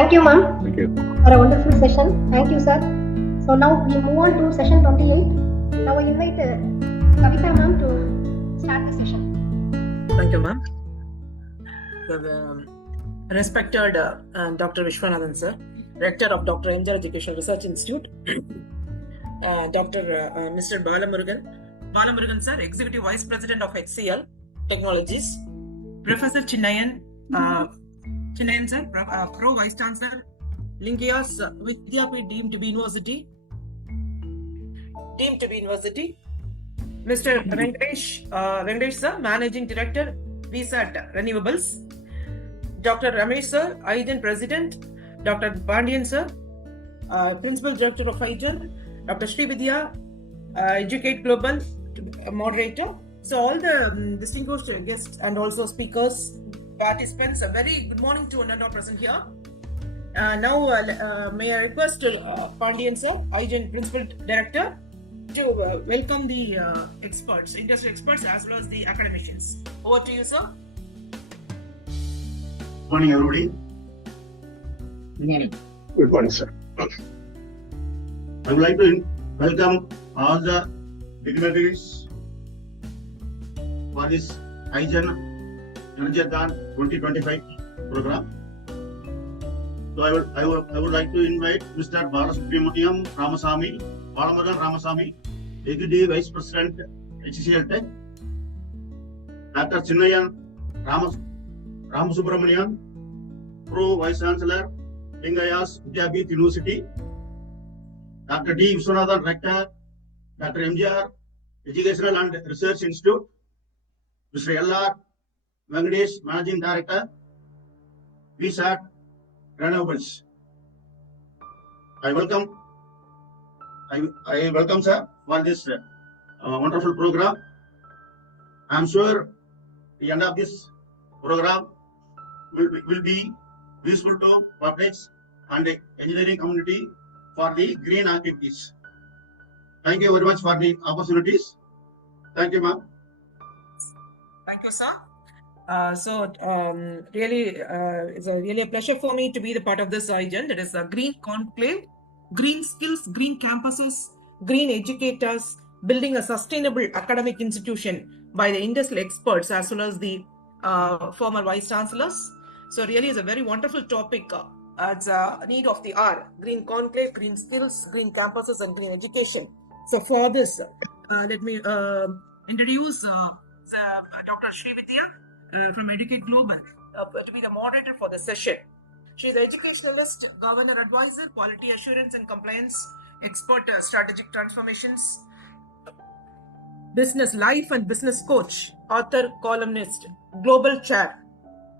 Thank you, ma'am, Thank you. for a wonderful session. Thank you, sir. So now we move on to session 28. Now I invite Kavita, ma'am, to start the session. Thank you, ma'am. Respected Dr. Viswanathan, sir, Rector of Dr. MGR Educational Research Institute, Mr. Balamurugan, sir, Executive Vice President of HCL Technologies, Professor Chinnaiyan, sir, Pro Vice Chancellor, Lingias Vidyapeeth deemed to be university, Mr. Venkatesh, sir, Managing Director, Vesat Renewables, Dr. Ramesh, sir, IGEN President, Dr. Pandian, sir, Principal Director of IGEN, Dr. Srividhya, Educate Global Moderator. So all the distinguished guests and also speakers, participants, a very good morning to one and all present here. Now may I request Pandian, sir, IGEN Principal Director, to welcome the experts, industry experts as well as the academicians. Over to you, sir. Good morning, everybody. Good morning. Good morning, sir. I would like to welcome all the dignitaries for this IGEN ENERGETHON 2025 program. So I would like to invite Mr. Balasubramanian Balamurugan Ramasamy, Executive Vice President HCL Tech, Dr.Chinnaiyan Ramasubramanian, Pro Vice Chancellor, Vidyapeeth University, Dr. D. Viswanathan, Rector, Dr. MGR Educational and Research Institute, Mr. L.R. Venkatesh, Managing Director, Vesat Renewables. I welcome sir for this wonderful program. I am sure the end of this program will be useful to publics and the engineering community for the green activities. Thank you very much for the opportunities. Thank you, ma'am. Thank you, sir. It's really a pleasure for me to be the part of this IGEN, that is a Green Conclave, Green Skills, Green Campuses, Green Educators, building a sustainable academic institution by the industry experts as well as the former Vice Chancellors. So really is a very wonderful topic. It's a need of the hour. Green Conclave, Green Skills, Green Campuses and Green Education. So for this, let me introduce Dr. Srividhya from Educate Global to be the moderator for the session. She is an educationalist, governor advisor, quality assurance and compliance expert, strategic transformations, business life and business coach, author, columnist, global chair,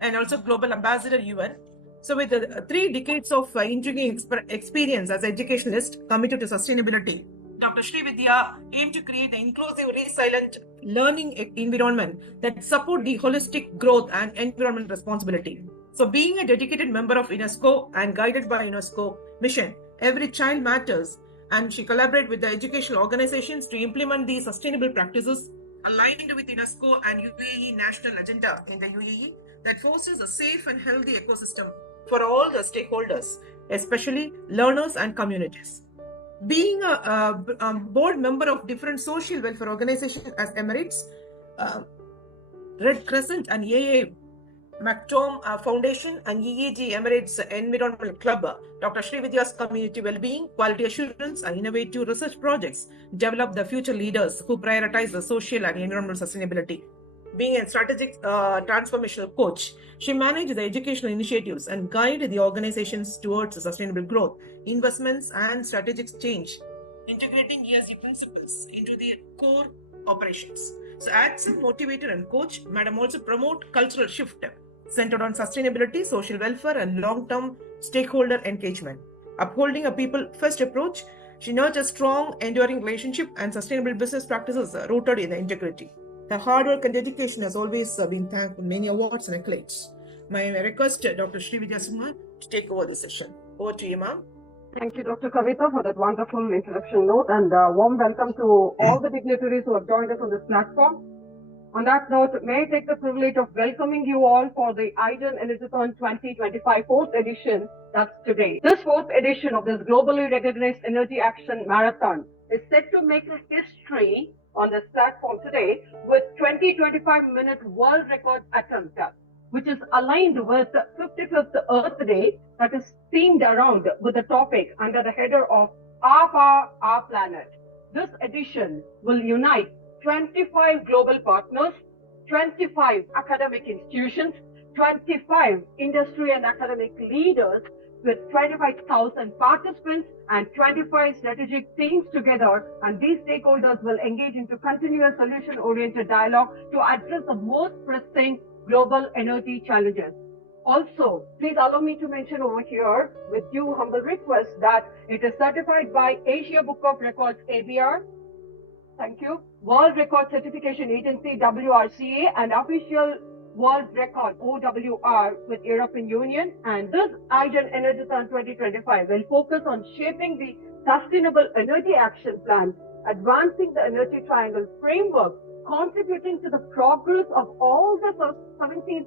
and also global ambassador UN. So with 3 decades of intriguing experience as educationalist committed to sustainability, Dr. Srividhya aimed to create an inclusive, resilient learning environment that support the holistic growth and environmental responsibility. So being a dedicated member of UNESCO and guided by UNESCO mission, Every Child Matters, and she collaborated with the educational organizations to implement these sustainable practices aligned with UNESCO and UAE national agenda in the UAE that fosters a safe and healthy ecosystem for all the stakeholders, especially learners and communities. Being a board member of different social welfare organizations as Emirates, Red Crescent and AA Maktoum Foundation and EAG Emirates Environmental Club, Dr. Srividhya's community well-being, quality assurance and innovative research projects develop the future leaders who prioritize the social and environmental sustainability. Being a strategic transformational coach, she manages the educational initiatives and guides the organizations towards sustainable growth, investments and strategic change, integrating ESG principles into the core operations. So as a motivator and coach, Madam also promote cultural shift centered on sustainability, social welfare and long-term stakeholder engagement. Upholding a people-first approach, she nurtures strong, enduring relationship and sustainable business practices rooted in the integrity. Her hard work and dedication has always been thanked for many awards and accolades. My request Dr. Srividhya Sukumar to take over the session. Over to you, ma'am. Thank you, Dr. Kavita, for that wonderful introduction note, and warm welcome to all the dignitaries who have joined us on this platform. On that note, may I take the privilege of welcoming you all for the IGEN ENERGETHON 2025 fourth edition, that's today. This fourth edition of this globally recognized energy action marathon is set to make a history on this platform today with 20-25-minute world record attempt, which is aligned with the 55th Earth Day that is themed around with the topic under the header of Our Power, Our Planet. This edition will unite 25 global partners, 25 academic institutions, 25 industry and academic leaders with 25,000 participants and 25 strategic teams together, and these stakeholders will engage into continuous solution-oriented dialogue to address the most pressing global energy challenges. Also, please allow me to mention over here with due humble request that it is certified by Asia Book of Records ABR, thank you, World Record Certification Agency WRCA, and official World Record OWR with European Union. And this IGEN ENERGETHON 2025 will focus on shaping the Sustainable Energy Action Plan, advancing the Energy Triangle framework, contributing to the progress of all the 17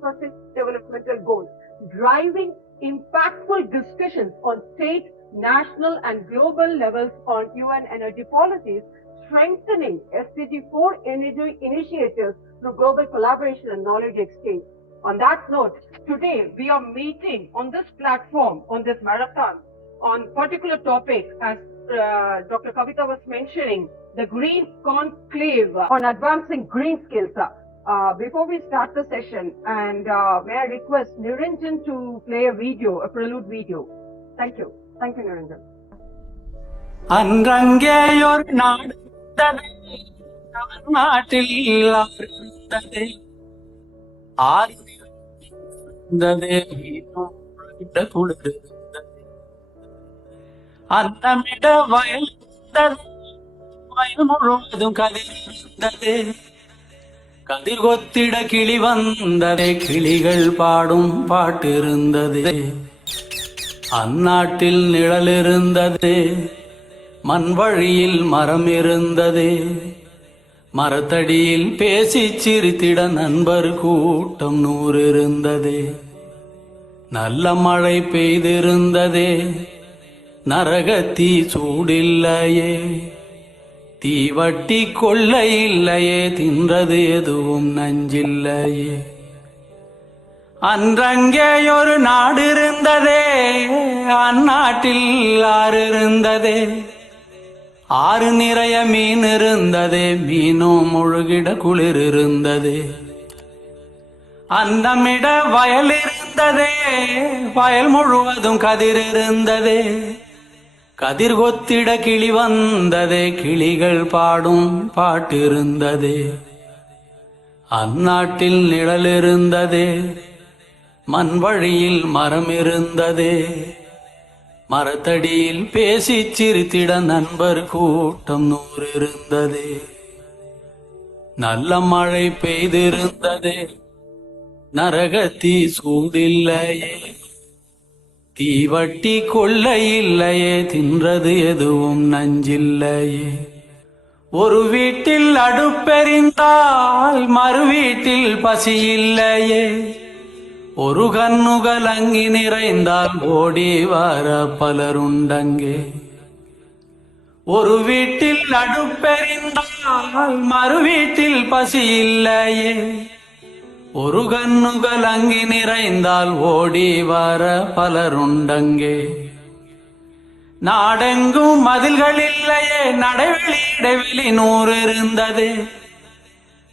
developmental goals, driving impactful discussions on state, national, and global levels on UN energy policies, strengthening SDG 4 energy initiatives through global collaboration and knowledge exchange. On that note, today we are meeting on this platform, on this marathon, on particular topic, as Dr. Kavita was mentioning, the Green Conclave on advancing green skills. Before we start the session, and may I request Niranjan to play a video, a prelude video. Thank you. Thank you, Niranjan. அன்றங்கேயோர் நாடு நாட்டில் அந்தமிட வயல் வயல் முழுவதும் கதிர்ந்தது, கதிர் கொத்திட கிளி வந்ததே, கிளிகள் பாடும் பாட்டிருந்தது. அந்நாட்டில் நிழல் இருந்தது, மண் வழியில் மரம் இருந்தது, மரத்தடியில் பேசி சிரித்திட நண்பர் கூட்டம் 100 இருந்தது. நல்ல மழை பெய்திருந்ததே, நரகத்தீ சூடில்லையே, தீவட்டி கொள்ளை இல்லையே, தின்றது எதுவும் நஞ்சில்லையே. அன்றங்கேயொரு நாடு இருந்ததே, அந்நாட்டில் ஆறு இருந்ததே, ஆறு நிறைய மீன் இருந்ததே, மீனும் முழுகிட குளிர் இருந்ததே. அந்தமிட வயல் இருந்ததே, வயல் முழுவதும் கதிர் இருந்ததே, கதிர் கொத்திட கிளி வந்ததே, கிளிகள் பாடும் பாட்டிருந்ததே. அந்நாட்டில் நிழல் இருந்ததே, மண் வழியில் மரம் இருந்ததே, மரத்தடியில் பேசி சிரித்திட நண்பர் கூட்டம் 100 இருந்ததே. நல்ல மழை பெய்திருந்ததே, நரகத்தீ சூடில்லையே, தீவட்டி கொள்ளை இல்லையே, தின்றது எதுவும் நஞ்சில்லையே. ஒரு வீட்டில் அடுப்பெறிந்தால் மறு வீட்டில் பசி இல்லையே, ஒரு கண்ணுகள் அங்கி நிறைந்தால் ஓடி வர பலருண்டங்கே. ஒரு வீட்டில் அடுப்பெறிந்தால் மறு வீட்டில் பசி இல்லையே, ஒரு கண்ணுகள் அங்கி நிறைந்தால் ஓடி வர பலருண்டங்கே. நாடெங்கும் மதில்கள் இல்லையே, நடைவெளி இடைவெளி 100 இருந்தது,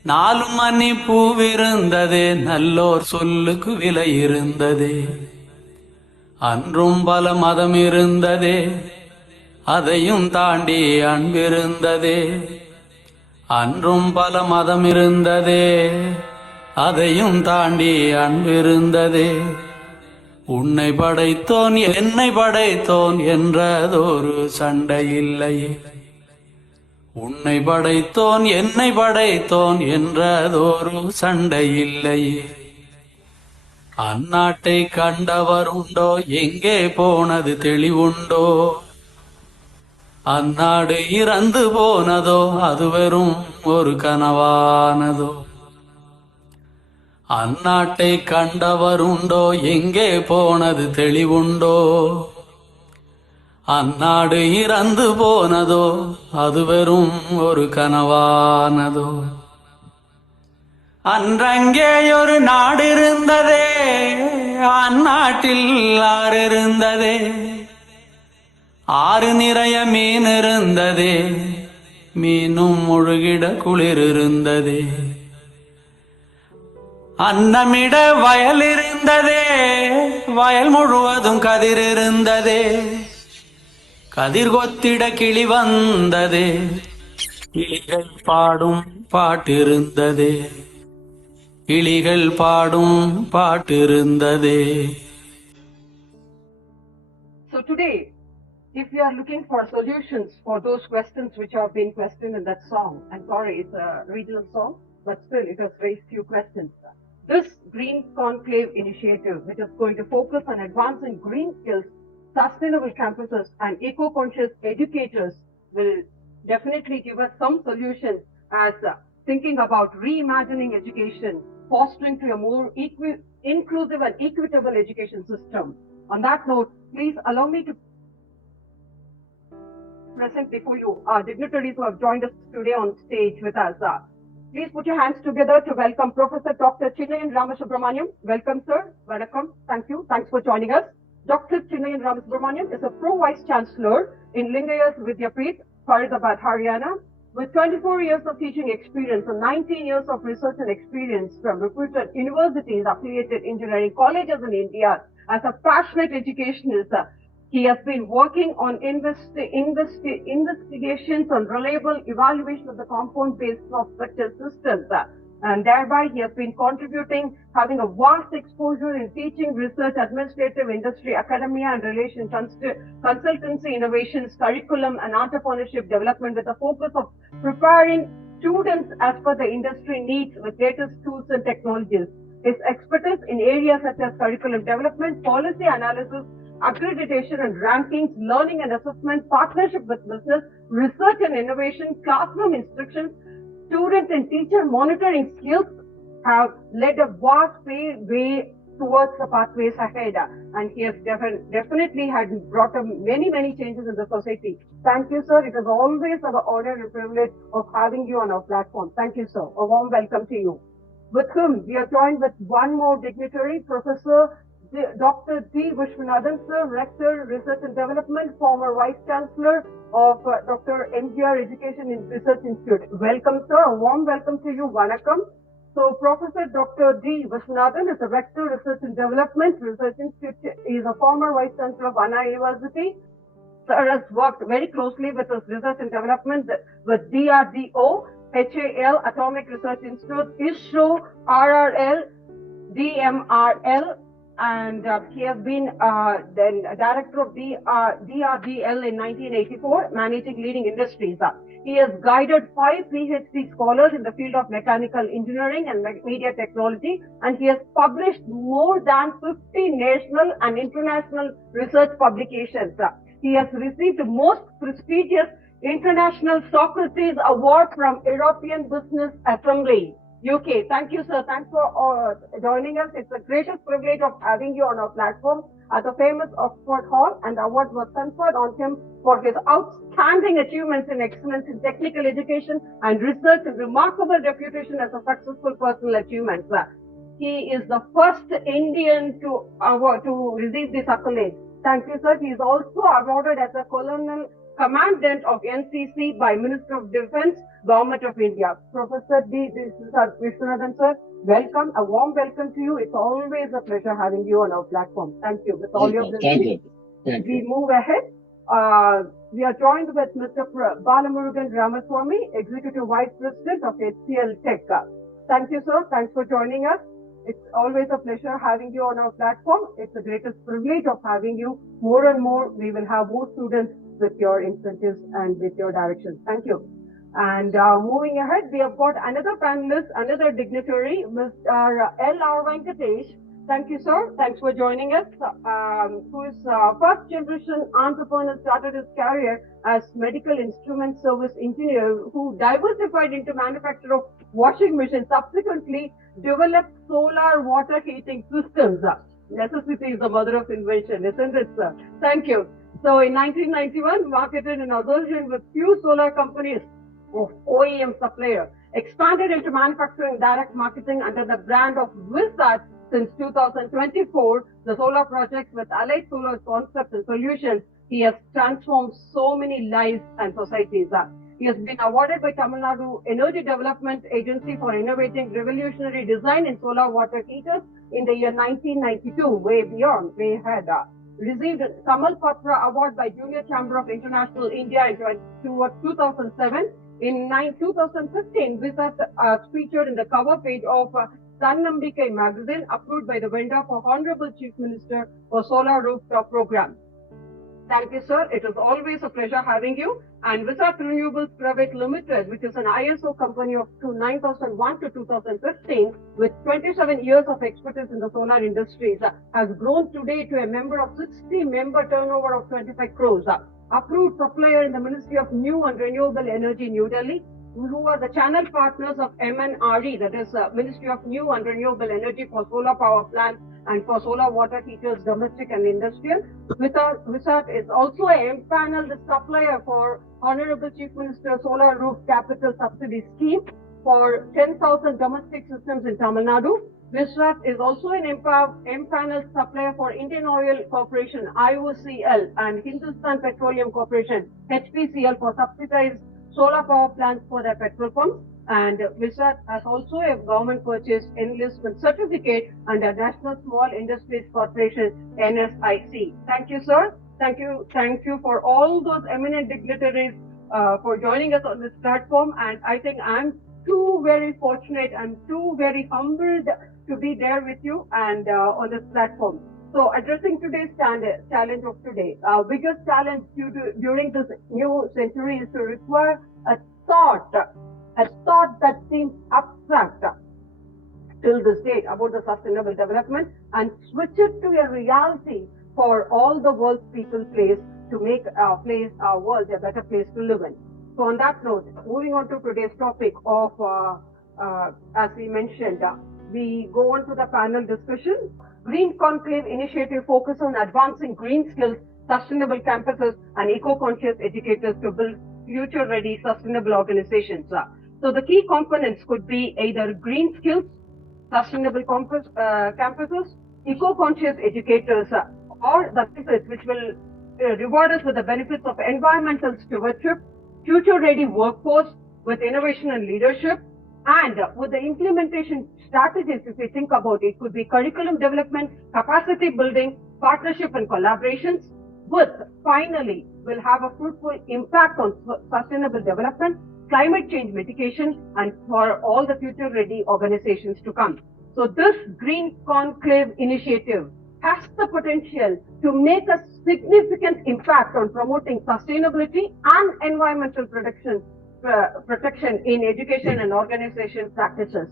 4 மணி பூவிருந்ததே, நல்லோர் சொல்லுக்கு விலை இருந்ததே. அன்றும் பல மதம் இருந்ததே, அதையும் தாண்டி அன்பிருந்ததே. அன்றும் பல மதம் இருந்ததே, அதையும் தாண்டி அன்பிருந்ததே. உன்னை படைத்தோன் என்னை படைத்தோன் என்றதொரு சண்டை இல்லையே, உன்னை படைத்தோன் என்னை படைத்தோன் என்றதொரு சண்டை இல்லையே. அந்நாட்டை கண்டவர் உண்டோ, எங்கே போனது தெளிவுண்டோ, அந்நாடு இறந்து போனதோ, அது வெறும் ஒரு கனவானதோ. அந்நாட்டை கண்டவருண்டோ எங்கே போனது தெளிவுண்டோ அந்நாடு இறந்து போனதோ அது வெறும் ஒரு கனவானதோ அன்றங்கே ஒரு நாடு இருந்ததே அந்நாட்டில் ஆறு இருந்ததே ஆறு நிறைய மீன் இருந்ததே மீனும் முழுகிட குளிர் இருந்ததே அன்னமிட வயல் இருந்ததே வயல் முழுவதும் கதிர் இருந்ததே கதிர் கொத்திட கிளி வந்ததே கிளிகள் பாடும் பாட்டிருந்ததே கிளிகள் பாடும் பாட்டிருந்ததே. So today, if you are looking for solutions for those questions which have been questioned in that song, and sorry, it's a regional song, but still it has raised few questions. This Green Conclave initiative, which is going to focus on advancing green skills, sustainable campuses, and eco-conscious educators, will definitely give us some solutions as thinking about reimagining education, fostering to a more inclusive and equitable education system. On that note, please allow me to present before you our dignitaries who have joined us today on stage with us. Please put your hands together to welcome Professor Dr.Chinnaiyan Ramasubramanian. Welcome, sir. Welcome. Thank you. Thanks for joining us. Dr.Chinnaiyan Ramasubramanian is a Pro-Vice Chancellor in Lingayas Vidyapith, Faridabad, Haryana, with 24 years of teaching experience and 19 years of research and experience from reputed universities, affiliated engineering colleges in India. As a passionate educationist, he has been working on investigations on reliable evaluation of the compound-based structure systems. And thereby he has been contributing, having a vast exposure in teaching, research, administrative, industry, academia, and relation, consultancy, innovations, curriculum, and entrepreneurship development with a focus of preparing students as per the industry needs with latest tools and technologies. His expertise in areas such as curriculum development, policy analysis, accreditation and rankings, learning and assessment, partnership with business, research and innovation, classroom instruction, student and teacher monitoring skills have led a vast way towards the pathways ahead. And he has definitely had brought many changes in the society. Thank you, sir. It is always our honor and privilege of having you on our platform. Thank you, sir. A warm welcome to you. With him, we are joined with one more dignitary, Professor Dr. D. Viswanathan, sir, Rector, Research and Development, former Vice Chancellor of Dr. MGR Education and Research Institute. Welcome, sir. A warm welcome to you. Vanakkam. So, Professor Dr. D. Viswanathan is a Rector, Research and Development, Research Institute. He is a former Vice Chancellor of Anna University. Sir has worked very closely with his research and development with DRDO, HAL, Atomic Research Institute, ISRO, RRL, DMRL, and he has been then director of DRDL in 1984, managing leading industries. He has guided 5 PhD scholars in the field of mechanical engineering and media technology, and he has published more than 50 national and international research publications. He has received the most prestigious International Socrates Award from European Business Assembly, UK. Thank you, sir. Thanks for joining us. It's a gracious privilege of having you on our platform at the famous Oxford Hall, and the award was conferred on him for his outstanding achievements in excellence in technical education and research and remarkable reputation as a successful personal achievement. He is the first Indian to receive this accolade. Thank you, sir. He is also awarded as a Colonel Commandant of NCC by Minister of Defence, Government of India. Professor D. Viswanathan, sir, welcome. A warm welcome to you. It's always a pleasure having you on our platform. Thank you. With all your blessings, we move ahead. We are joined with Mr. Shri.Balamurugan Ramasamy, Executive Vice President of HCL Tech. Thank you, sir. Thanks for joining us. It's always a pleasure having you on our platform. It's the greatest privilege of having you. More and more, we will have more students with your incentives and with your directions. Thank you. And moving ahead, we have got another panelist, another dignitary, Mr. L.R. Venkatesh. Thank you, sir. Thanks for joining us. Who is first generation entrepreneur, started his career as medical instrument service engineer, who diversified into manufacture of washing machines, subsequently developed solar water heating systems. Necessity is the mother of invention, isn't it, sir? Thank you. So in 1991, marketed in association with few solar companies of OEM supplier, expanded into manufacturing direct marketing under the brand of Vesat. Since 2024, the solar projects with Allied Solar concepts and solutions, he has transformed so many lives and societies. He has been awarded by Tamil Nadu Energy Development Agency for innovating revolutionary design in solar water heaters in the year 1992, way beyond, way ahead. Received Kamal Patra Award by Junior Chamber of International India in 2007. In 2015, Visat featured in the cover page of Sun Nambikai magazine, approved by the vendor for Honorable Chief Minister for Solar Rooftop Program. Thank you, sir. It is always a pleasure having you. And Visat Renewables Private Limited, which is an ISO company of 9001 to 2015, with 27 years of expertise in the solar industries, has grown today to a member of 60-member turnover of 25 crores. Approved supplier in the Ministry of New and Renewable Energy, New Delhi, who are the channel partners of MNRE, that is Ministry of New and Renewable Energy, for solar power plants and for solar water heaters, domestic and industrial. Visat is also an empaneled supplier for Honorable Chief Minister Solar Roof Capital Subsidy Scheme for 10,000 domestic systems in Tamil Nadu. Visat is also an empaneled supplier for Indian Oil Corporation, IOCL, and Hindustan Petroleum Corporation, HPCL, for subsidized solar power plants for their petrol pumps. And Visat has also a government purchase enlistment certificate under National Small Industries Corporation, NSIC. Thank you, sir. Thank you for all those eminent dignitaries for joining us on this platform. And I think I'm too very fortunate and too very humbled to be there with you and on this platform. So addressing today's challenge of today, our biggest challenge during this new century is to require a thought that seems abstract till this date about the sustainable development, and switch it to a reality for all the world's people place to make our world a better place to live in. So on that note, moving on to today's topic of, as we mentioned, we go on to the panel discussion. Green Conclave initiative focus on advancing green skills, sustainable campuses, and eco-conscious educators to build future-ready sustainable organizations. So the key components could be either green skills, sustainable campuses, eco-conscious educators, or the benefits which will reward us with the benefits of environmental stewardship, future-ready workforce with innovation and leadership, and with the implementation strategies, if we think about it, could be curriculum development, capacity building, partnership and collaborations, with finally will have a fruitful impact on sustainable development, climate change mitigation, and for all the future-ready organizations to come. So this Green Conclave initiative has the potential to make a significant impact on promoting sustainability and environmental protection in education and organization practices.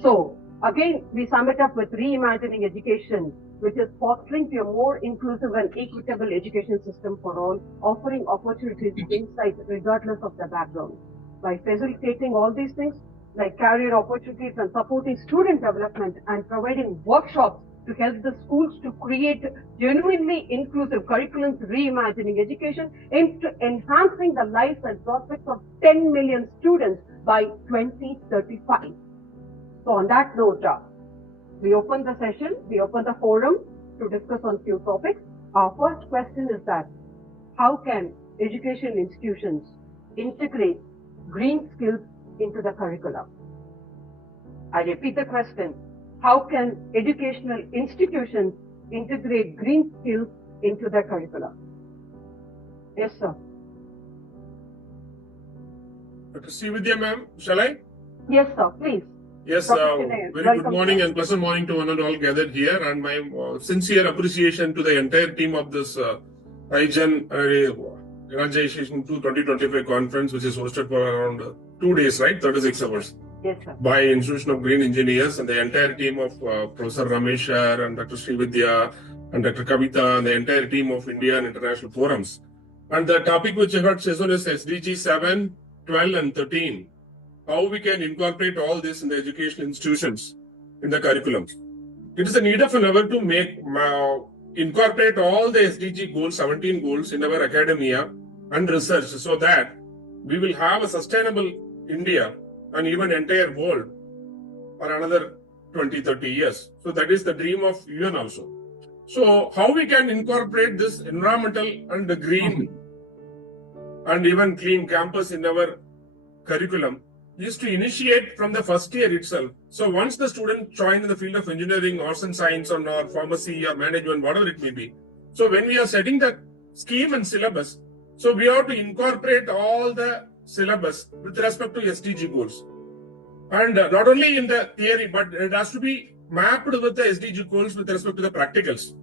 So again, we sum it up with reimagining education, which is fostering to a more inclusive and equitable education system for all, offering opportunities insight regardless of their background. By facilitating all these things, like career opportunities and supporting student development and providing workshops to help the schools to create genuinely inclusive curriculums, reimagining education, and enhancing the lives and prospects of 10 million students by 2035. So on that note, we open the session, we open the forum to discuss on few topics. Our first question is that, how can education institutions integrate green skills into the curriculum? I repeat the question. How can educational institutions integrate green skills into their curriculum? Yes, sir. Dr. Srividhya, ma'am, shall I? Yes, sir, please. Yes, very good morning and pleasant morning to one and all gathered here, and my sincere appreciation to the entire team of this IGEN Energization 2025 conference, which is hosted for around 2 days, right? 36 hours. Yes, sir. by Institution of Green Engineers and the entire team of Professor Ramesh and Dr. Srividhya and Dr. Kavita and the entire team of India and international forums. And the topic which I heard session is SDG 7, 12 and 13. How we can incorporate all this in the educational institutions in the curriculum. It is a need of an hour to make incorporate all the SDG goals, 17 goals in our academia and research so that we will have a sustainable India and even entire world for another 20-30 years. So that is the dream of UN also. So how we can incorporate this environmental and the green and even clean campus in our curriculum is to initiate from the first year itself. So once the student join in the field of engineering, arts and science, or pharmacy or management, whatever it may be. So when we are setting the scheme and syllabus, so we have to incorporate all the syllabus with respect to SDG goals. And not only in the theory, but it has to be mapped with the SDG goals with respect to the practicals.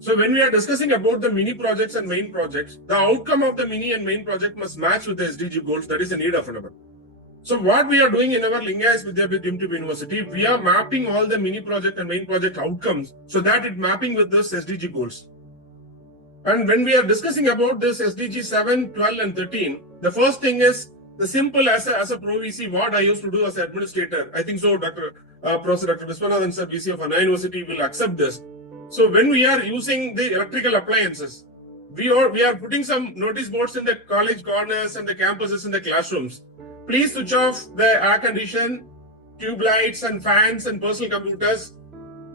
So when we are discussing about the mini projects and main projects, the outcome of the mini and main project must match with the SDG goals. That is a need of an hour. So what we are doing in our Lingayas Vidyapith University, we are mapping all the mini project and main project outcomes so that it mapping with this SDG goals. And when we are discussing about this SDG 7, 12 and 13, the first thing is the simple as a Pro VC, what I used to do as an administrator. I think so Professor Dr. Viswanathan sir, VC of Anna University will accept this. So when we are using the electrical appliances, we are putting some notice boards in the college corners and the campuses in the classrooms. Please switch off the air condition, tube lights and fans and personal computers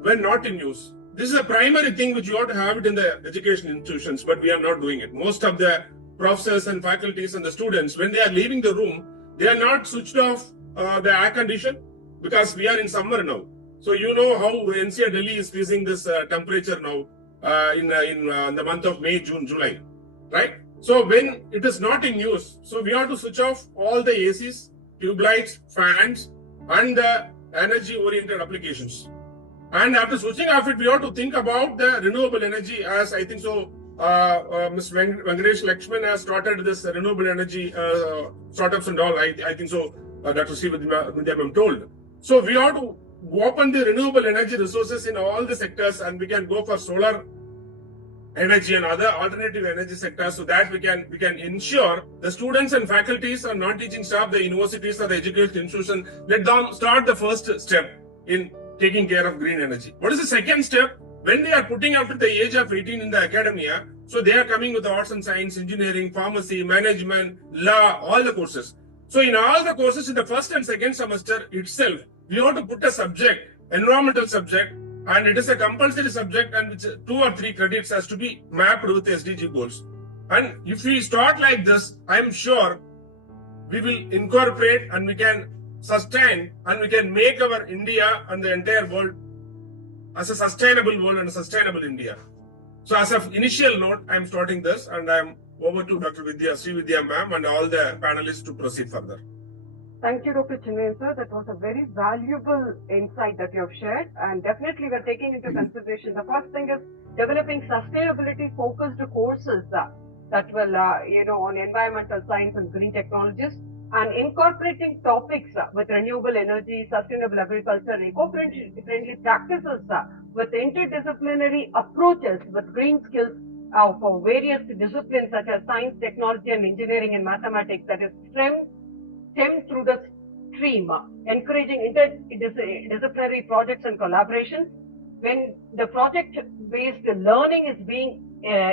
when not in use. This is a primary thing which you ought to have it in the education institutions, but we are not doing it. Most of the professors and faculties and the students, when they are leaving the room, they are not switched off the air condition because we are in summer now. So you know how NCR Delhi is facing this temperature now in the month of May, June, July, right? So when it is not in use, so we have to switch off all the ACs, tube lights, fans, and the energy-oriented applications. And after switching off it, we have to think about the renewable energy, as I think so. Ms. Venkatesh Lakshman has started this renewable energy startups and all. I think so. Dr. Srividhya told. So we have to open the renewable energy resources in all the sectors, and we can go for solar energy and other alternative energy sectors, so that we can ensure the students and faculties or non-teaching staff, the universities or the education institution, let them start the first step in taking care of green energy. What is the second step? When they are putting up to the age of 18 in the academia, so they are coming with the arts and science, engineering, pharmacy, management, law, all the courses. So in all the courses in the first and second semester itself, we have to put a subject, environmental subject, and it is a compulsory subject, and which 2 or 3 credits has to be mapped with SDG goals. And if we start like this, I am sure we will incorporate and we can sustain and we can make our India and the entire world as a sustainable world and a sustainable India. So as an initial note, I am starting this, and I am over to Dr. Srividhya ma'am and all the panelists to proceed further. Thank you, Dr. Chinnaiyan sir. That was a very valuable insight that you have shared, and definitely we are taking into consideration. The first thing is developing sustainability-focused courses that will, on environmental science and green technologies, and incorporating topics with renewable energy, sustainable agriculture, and eco-friendly practices with interdisciplinary approaches with green skills for various disciplines such as science, technology, and engineering and mathematics, that is STEM through the stream, encouraging interdisciplinary projects and collaborations. When the project-based learning is being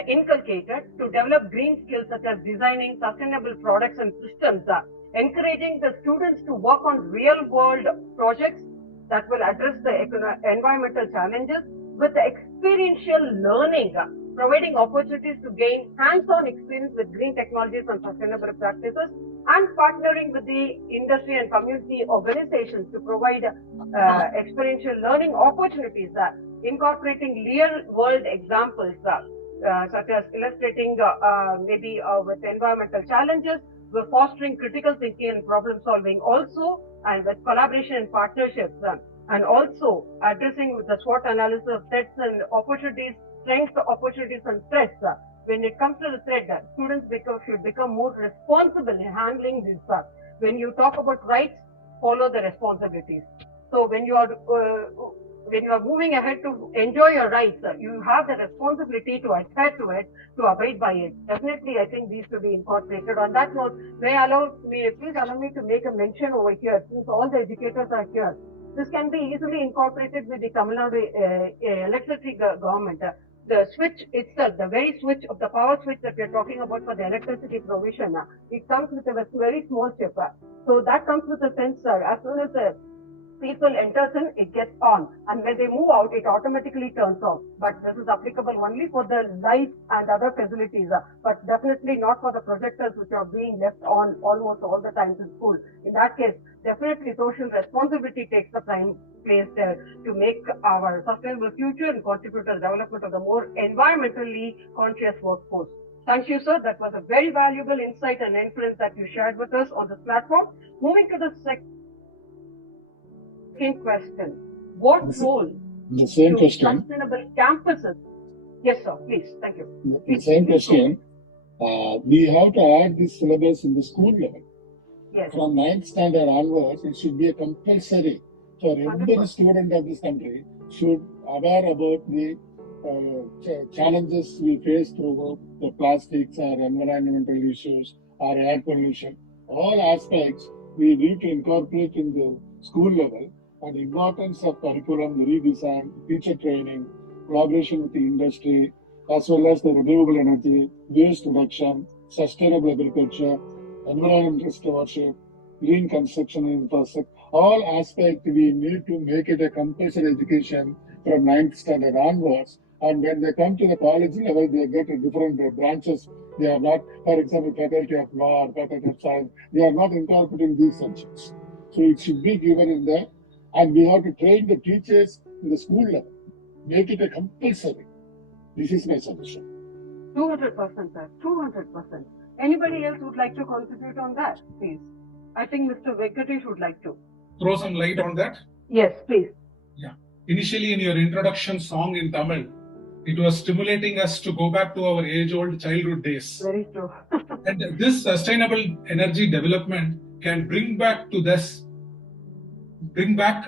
inculcated to develop green skills such as designing sustainable products and systems, encouraging the students to work on real-world projects that will address the environmental challenges with the experiential learning, providing opportunities to gain hands-on experience with green technologies and sustainable practices, and partnering with the industry and community organizations to provide experiential learning opportunities, incorporating real-world examples such as illustrating with environmental challenges. We're fostering critical thinking and problem solving also, and with collaboration and partnerships, and also addressing with the SWOT analysis of threats and opportunities, strengths, opportunities, and threats. When it comes to the threat, students should become more responsible in handling this. When you talk about rights, follow the responsibilities. So when you are moving ahead to enjoy your rights, you have the responsibility to adhere to it, to abide by it. Definitely, I think these should be incorporated. On that note, please allow me to make a mention over here, since all the educators are here. This can be easily incorporated with the Tamil Nadu electricity government. The switch itself, the very switch of the power switch that we are talking about for the electricity provision, it comes with a very small chip. So that comes with a sensor. As soon as the people enters in, it gets on, and when they move out, it automatically turns off. But this is applicable only for the lights and other facilities, but definitely not for the projectors which are being left on almost all the time in school. In that case, definitely social responsibility takes the prime place there to make our sustainable future and contribute to the development of the more environmentally conscious workforce. Thank you, sir. That was a very valuable insight and inference that you shared with us on this platform. Moving to the second question. What role The same do question. sustainable campuses? Yes, sir. Please. Thank you. The same question. We have to add this syllabus in the school level. Yes. From 9th standard onwards, it should be a compulsory for every 100%. student of this country should aware about the challenges we face through the plastics or environmental issues or air pollution. All aspects we need to incorporate in the school level, and importance of curriculum redesign, teacher training, collaboration with the industry, as well as the renewable energy, waste reduction, sustainable agriculture, environmental stewardship, green construction and infrastructure. All aspects we need to make it a compulsory education from 9th standard onwards. And when they come to the college level, they get a different branches. They are not, for example, faculty of law or faculty of science. They are not incorporating these subjects. So it should be given in there. And we have to train the teachers in the school level. Make it a compulsory. This is my suggestion. 200%, sir. 200%. Anybody else would like to contribute on that, please? I think Mr. Venkatesh would like to. Throw some light on that? Yes, please. Yeah. Initially, in your introduction song in Tamil, it was stimulating us to go back to our age-old childhood days. Very true. And this sustainable energy development can bring back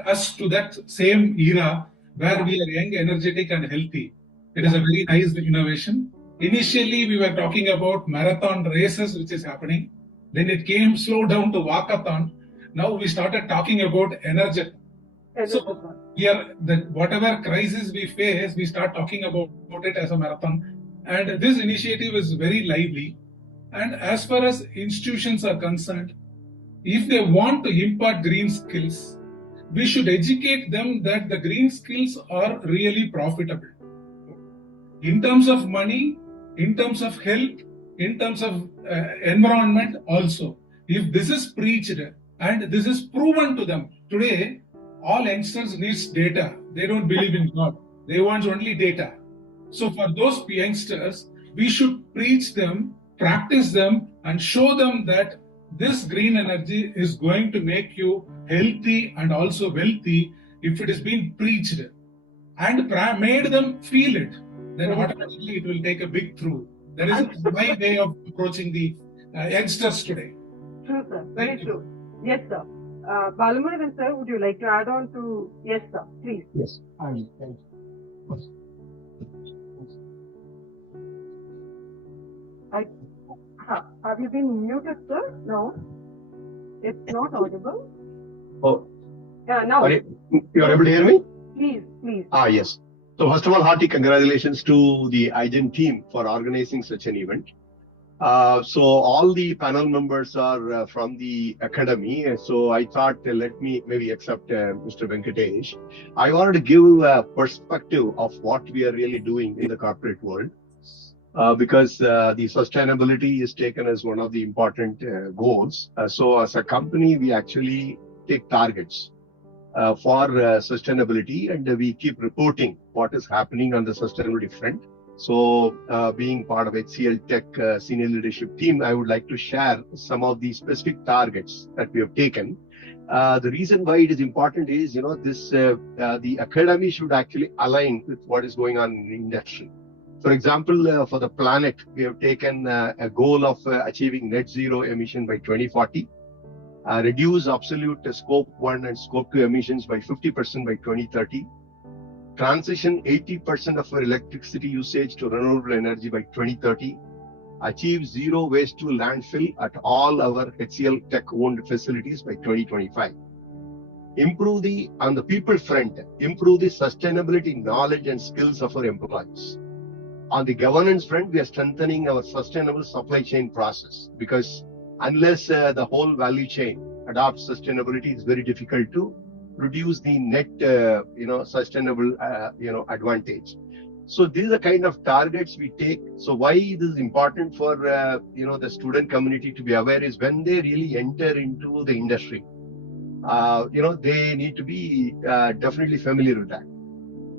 us to that same era where we are young, energetic, and healthy. It is a very nice innovation. Initially, we were talking about marathon races, which is happening. Then it came slow down to walkathon. Now we started talking about energy. So whatever crisis we face, we start talking about it as a marathon. And this initiative is very lively. And as far as institutions are concerned, if they want to impart green skills, we should educate them that the green skills are really profitable. In terms of money, in terms of health, in terms of environment also. If this is preached and this is proven to them, today all youngsters needs data. They don't believe in God. They want only data. So for those youngsters, we should preach them, practice them, and show them that this green energy is going to make you healthy and also wealthy if it is being preached and made them feel it. Then automatically it will take a big through. That is my way of approaching the youngsters today. True, sir. Very true. Yes, sir. Balamurugan, sir, would you like to add on to? Yes, sir. Please. Yes, I will. Have you been muted, sir? No. It's not audible. Oh, Yeah, now. you are able to hear me? Please, please. Yes. So first of all, hearty congratulations to the IGEN team for organizing such an event. So all the panel members are from the academy. So I thought, let me maybe accept Mr. Venkatesh. I wanted to give a perspective of what we are really doing in the corporate world. Because the sustainability is taken as one of the important goals. So as a company, we actually take targets for sustainability, and we keep reporting what is happening on the sustainability front. So being part of HCL Tech senior leadership team, I would like to share some of the specific targets that we have taken. The reason why it is important is, the academy should actually align with what is going on in the industry. For example, for the planet, we have taken a goal of achieving net zero emission by 2040. reduce absolute scope 1 and scope 2 emissions by 50% by 2030, transition 80% of our electricity usage to renewable energy by 2030, achieve zero waste to landfill at all our HCL Tech-owned facilities by 2025. Improve on the people front, improve the sustainability knowledge and skills of our employees. On the governance front, we are strengthening our sustainable supply chain process, because unless the whole value chain adopts sustainability, it's very difficult to produce the net, sustainable, advantage. So these are the kind of targets we take. So why this is important for, the student community to be aware is when they really enter into the industry, they need to be definitely familiar with that.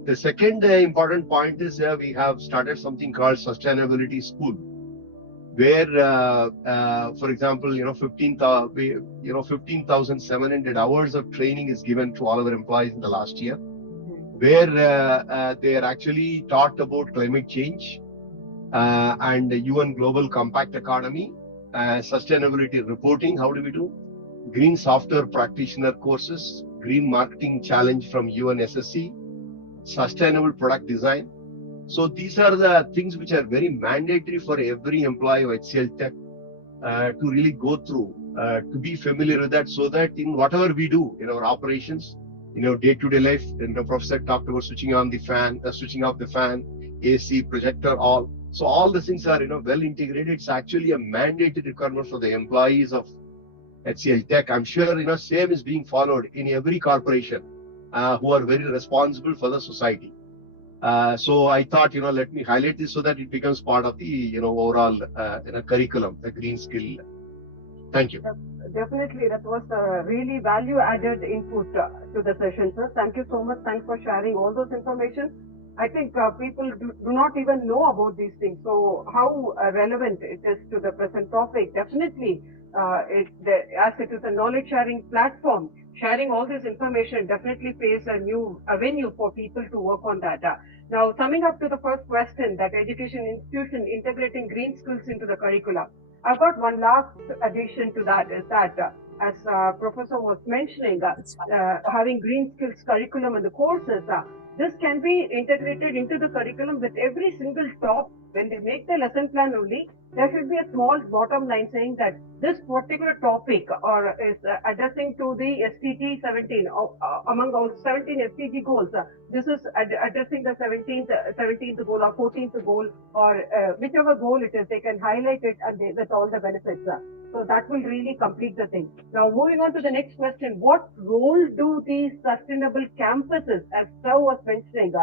The second important point is we have started something called Sustainability School, where, for example, 15,700 hours of training is given to all our employees in the last year, where they are actually taught about climate change and the UN Global Compact Economy, sustainability reporting, how do we do, green software practitioner courses, green marketing challenge from UNSSC, sustainable product design. So these are the things which are very mandatory for every employee of HCL Tech to really go through, to be familiar with that, so that in whatever we do in our operations, day-to-day life, the professor talked about switching on the fan, switching off the fan, AC, projector, all. So all the things are, well integrated. It's actually a mandatory requirement for the employees of HCL Tech. I'm sure, same is being followed in every corporation who are very responsible for the society. So I thought, let me highlight this so that it becomes part of the, overall curriculum, the green skill. Thank you. Definitely, that was a really value-added input to the session, sir. Thank you so much. Thanks for sharing all those information. I think people do not even know about these things. So how relevant it is to the present topic. Definitely, as it is a knowledge-sharing platform, sharing all this information definitely plays a new avenue for people to work on that. Now, summing up to the first question, that education institution integrating green skills into the curricula. I've got one last addition to that, is that as Professor was mentioning, having green skills curriculum in the courses, this can be integrated into the curriculum with every single top. When they make the lesson plan only, there should be a small bottom line saying that this particular topic is addressing to the SDG 17, among all 17 SDG goals. This is addressing the 17th goal or 14th goal, or whichever goal it is, they can highlight it and with all the benefits. So that will really complete the thing. Now, moving on to the next question, what role do these sustainable campuses, as Sir was mentioning,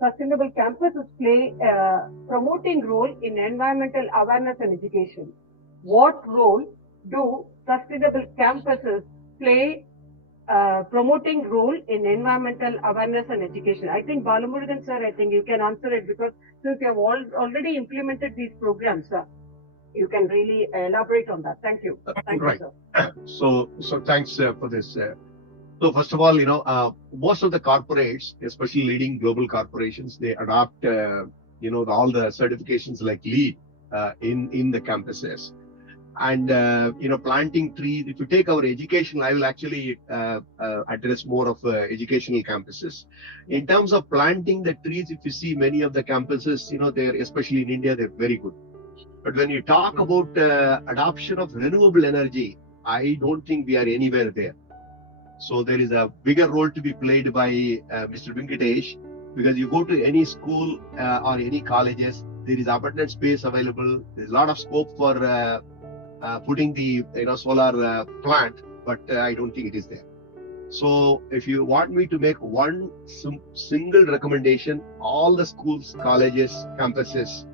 sustainable campuses play a promoting role in environmental awareness and education? What role do sustainable campuses play promoting role in environmental awareness and education? I think Balamurugan sir, I think you can answer it, because since you have already implemented these programs, you can really elaborate on that. Thank you. Thank you, sir. So thanks for this. So first of all, most of the corporates, especially leading global corporations, they adopt, all the certifications like LEED in the campuses. And, planting trees. If you take our education, I will actually address more of educational campuses. In terms of planting the trees, if you see many of the campuses, they're, especially in India, they're very good. But when you talk about adoption of renewable energy, I don't think we are anywhere there. So there is a bigger role to be played by Mr. Venkatesh, because you go to any school or any colleges, there is abundant space available. There's a lot of scope for putting the solar plant, but I don't think it is there. So if you want me to make one single recommendation, all the schools, colleges, campuses,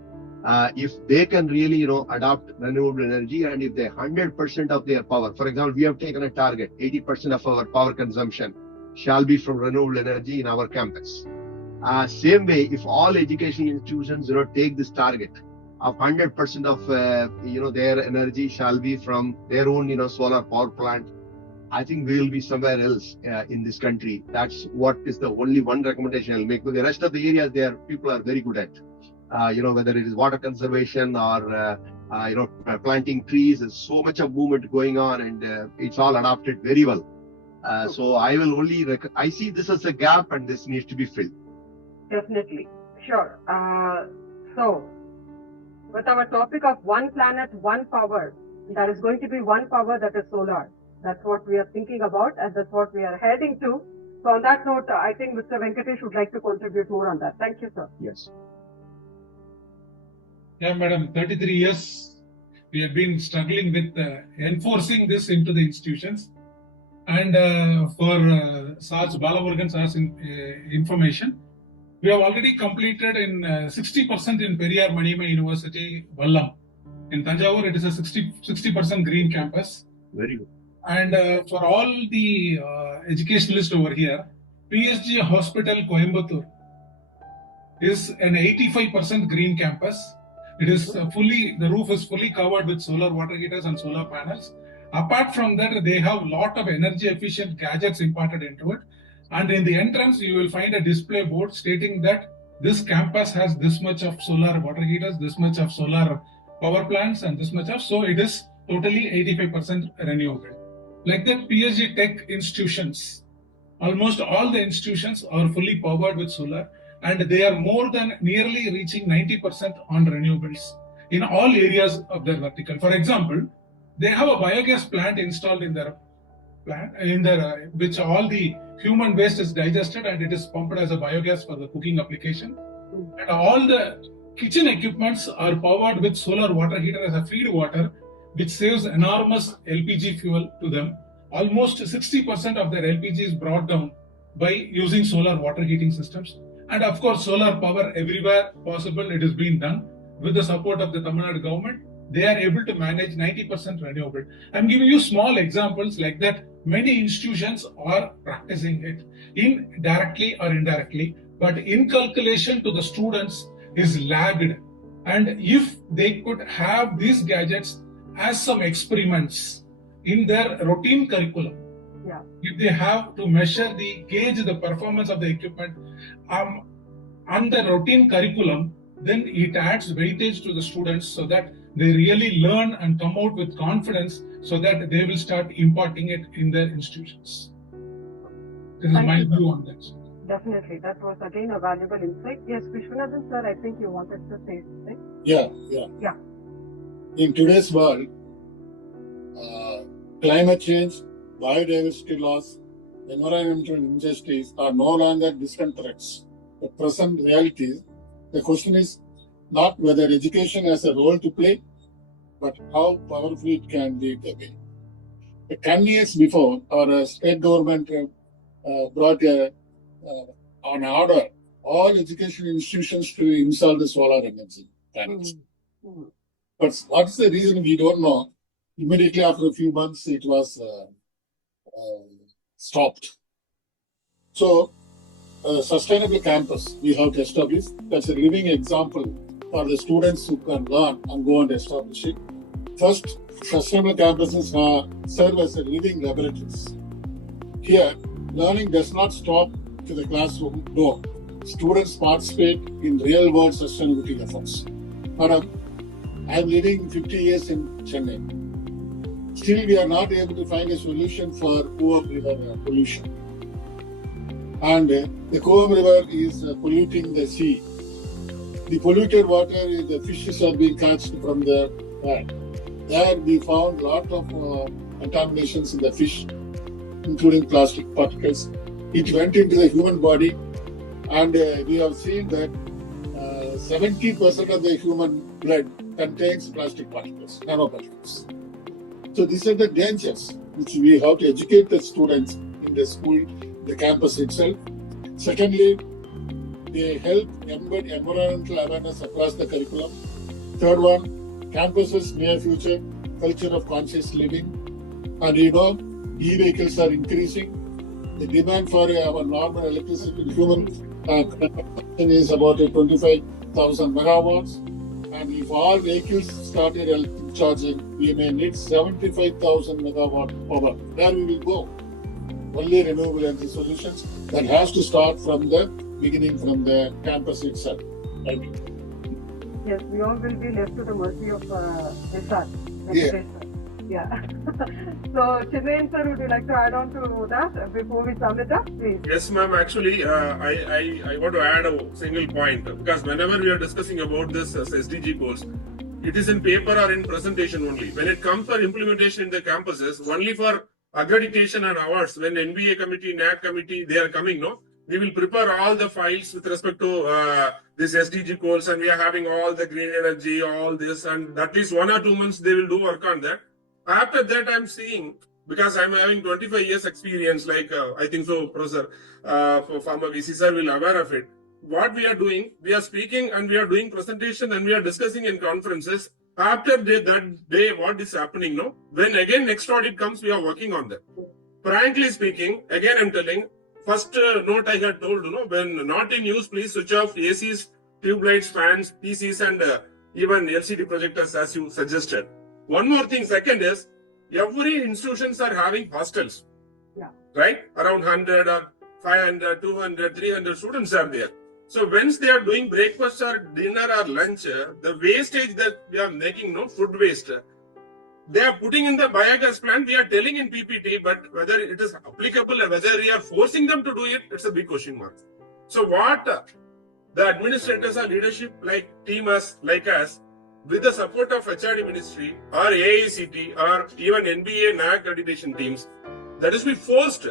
if they can really, adopt renewable energy, and if they 100% of their power, for example, we have taken a target, 80% of our power consumption shall be from renewable energy in our campus. Same way, if all educational institutions, take this target of 100% of, their energy shall be from their own, solar power plant, I think we will be somewhere else in this country. That's what is the only one recommendation I'll make. But the rest of the areas, people are very good at. Whether it is water conservation or planting trees. There's so much of movement going on, and it's all adopted very well. So I will only I see this as a gap, and this needs to be filled. Definitely. Sure. So, with our topic of one planet, one power, there is going to be one power, that is solar. That's what we are thinking about, and that's what we are heading to. So on that note, I think Mr. Venkatesh would like to contribute more on that. Thank you, sir. Yes. Yeah, madam, 33 years we have been struggling with enforcing this into the institutions. And for Shri.Balamurugan Sar's information, we have already completed in 60% in Periyar Manima University, Vallam. In Tanjavur, it is a 60% green campus. Very good. And for all the educationalists over here, PSG Hospital Coimbatore is an 85% green campus. It is the roof is fully covered with solar water heaters and solar panels. Apart from that, they have a lot of energy efficient gadgets imported into it. And in the entrance, you will find a display board stating that this campus has this much of solar water heaters, this much of solar power plants, and this much of, so it is totally 85% renewable. Like that, PSG Tech institutions, almost all the institutions are fully powered with solar, and they are more than nearly reaching 90% on renewables in all areas of their vertical. For example, they have a biogas plant installed in their plant, which all the human waste is digested and it is pumped as a biogas for the cooking application. And all the kitchen equipments are powered with solar water heater as a feed water, which saves enormous LPG fuel to them. Almost 60% of their LPG is brought down by using solar water heating systems. And of course, solar power everywhere possible, it is being done. With the support of the Tamil Nadu government, they are able to manage 90% renewable. I'm giving you small examples like that. Many institutions are practicing it indirectly or indirectly, but inculcation to the students is lagged. And if they could have these gadgets as some experiments in their routine curriculum, if they have to measure gauge the performance of the equipment on the routine curriculum, then it adds weightage to the students so that they really learn and come out with confidence so that they will start imparting it in their institutions. This is my view on that. Definitely. That was again a valuable insight. Yes, Viswanathan sir, I think you wanted to say something. Yeah. In today's world, climate change, biodiversity loss, environmental injustice are no longer distant threats. The present reality, the question is not whether education has a role to play, but how powerful it can lead the way. 10 years before, our state government brought an order, all education institutions to install the solar energy panels. But what's the reason we don't know? Immediately after a few months, it was stopped. So, sustainable campus we have to establish. That's a living example for the students who can learn and go and establish it. First, sustainable campuses serve as a living laboratories. Here, learning does not stop to the classroom door. Students participate in real-world sustainability efforts. Madam, I am living 50 years in Chennai. Still, we are not able to find a solution for Coam River pollution. And the Coam River is polluting the sea. The polluted water is the fishes are being catched from the land. There we found a lot of contaminations in the fish, including plastic particles. It went into the human body, and we have seen that 70% of the human blood contains plastic particles, nanoparticles. So these are the dangers which we have to educate the students in the school, the campus itself. Secondly, they help embed environmental awareness across the curriculum. Third one, campuses near future, culture of conscious living. And e-vehicles are increasing. The demand for our normal electricity human consumption is about 25,000 megawatts. And if all vehicles started electric charging, we may need 75,000 megawatt power. Where we will go? Only renewable energy solutions. That has to start from the beginning, from the campus itself. Thank you. Yes, we all will be left to the mercy of Vesat. Yeah. Yeah. So, Chinnaiyan sir, would you like to add on to that before we sum it up, please? Yes, ma'am. Actually, I want to add a single point because whenever we are discussing about this SDG goals, it is in paper or in presentation only. When it comes for implementation in the campuses, only for accreditation and awards, when NBA committee, NAC committee, they are coming, no? We will prepare all the files with respect to this SDG goals, and we are having all the green energy, all this, and at least 1 or 2 months they will do work on that. After that, I'm seeing, because I'm having 25 years experience, like I think so, Professor Farmer VC sir will aware of it. What we are doing, we are speaking and we are doing presentation and we are discussing in conferences. After that day, what is happening, no? When again next audit comes, we are working on that. Frankly speaking, again I'm telling, first note I had told, when not in use, please switch off ACs, tube lights, fans, PCs, and even LCD projectors as you suggested. One more thing, second is, every institutions are having hostels, right? Around 100 or 500, 200, 300 students are there. So once they are doing breakfast or dinner or lunch, the wastage that we are making, food waste, they are putting in the biogas plant. We are telling in PPT, but whether it is applicable or whether we are forcing them to do it, it's a big question mark. So what the administrators or leadership like team us, like us, with the support of HRD ministry or AICT or even NBA NAC accreditation teams, that is be forced,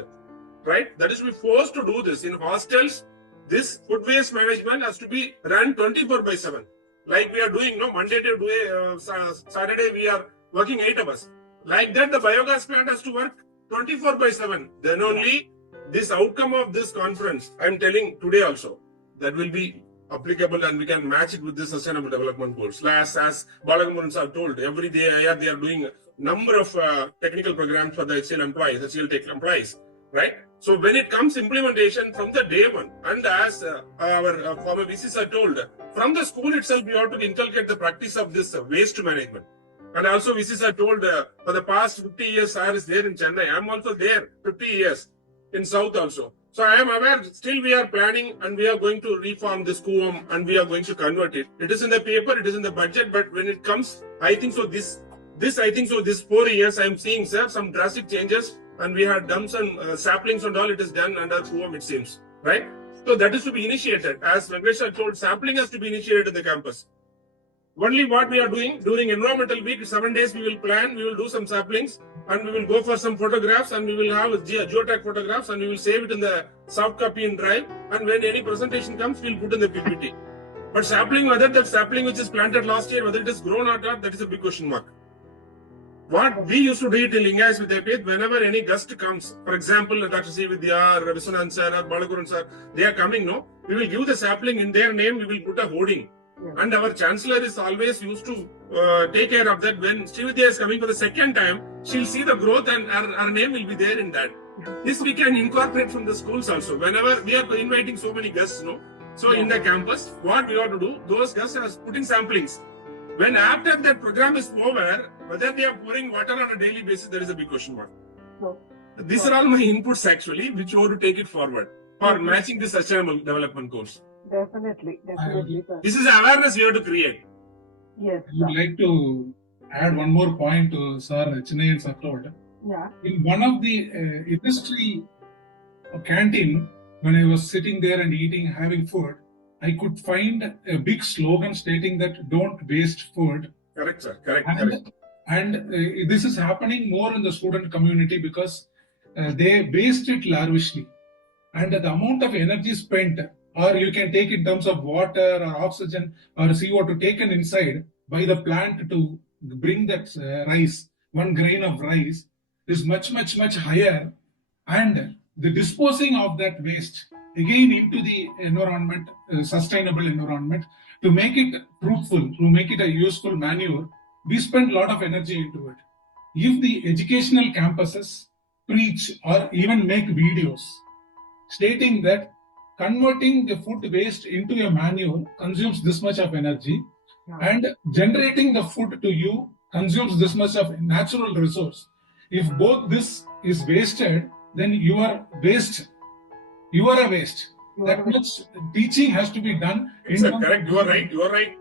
right? That is be forced to do this in hostels. This food waste management has to be run 24/7. Like we are doing, Monday to Saturday, we are working 8 hours. Like that, the biogas plant has to work 24/7. Then only this outcome of this conference, I'm telling today also, that will be applicable and we can match it with the sustainable development goals. As Balamurugan sir told, every day they are doing a number of technical programs for the HCL employees, HCL Tech employees, right? So when it comes implementation from the day one, and as our former VC sir told, from the school itself, we have to inculcate the practice of this waste management. And also VC sir told, for the past 50 years, sir is there in Chennai. I'm also there 50 years in South also. So I am aware, still we are planning and we are going to reform this QM and we are going to convert it. It is in the paper, it is in the budget, but when it comes, I think so this 4 years I am seeing, sir, some drastic changes and we have done some saplings and all, it is done under QM, it seems, right? So that is to be initiated. As Venkatesh told, sampling has to be initiated in the campus. Only what we are doing during environmental week, 7 days we will plan, we will do some saplings and we will go for some photographs and we will have geotag photographs and we will save it in the soft copy in drive, and when any presentation comes, we will put in the PPT. But sapling, whether that sapling which is planted last year, whether it is grown or not, that is a big question mark. What we used to do it in Lingayas Vidyapith, whenever any guest comes, for example, Dr. Srividhya or Viswanathan sir or Balamurugan sir, they are coming, we will give the sapling in their name, we will put a hoarding. And our Chancellor is always used to take care of that. When Srividhya is coming for the second time, she'll see the growth and our name will be there in that. This we can incorporate from the schools also. Whenever we are inviting so many guests, so in the campus, what we ought to do, those guests are putting samplings. When after that program is over, whether they are pouring water on a daily basis, there is a big question mark. These are all my inputs actually, which you want to take it forward for matching the sustainable development goals. Definitely, sir. This is awareness we have to create. Yes. I would like to add one more point to Sir Chinnaiyan sir told. Yeah. In one of the industry canteen, when I was sitting there and having food, I could find a big slogan stating that don't waste food. Correct, sir. Correct. And this is happening more in the student community because they waste it lavishly. And the amount of energy spent, or you can take in terms of water or oxygen or CO2 taken inside by the plant to bring that rice, 1 grain of rice, is much higher. And the disposing of that waste again into the environment, sustainable environment, to make it fruitful, to make it a useful manure, we spend a lot of energy into it. If the educational campuses preach or even make videos stating that converting the food waste into a manure consumes this much of energy, and generating the food to you consumes this much of natural resource. If both this is wasted, then you are waste. You are a waste. That much teaching has to be done. Sir, correct. You are right.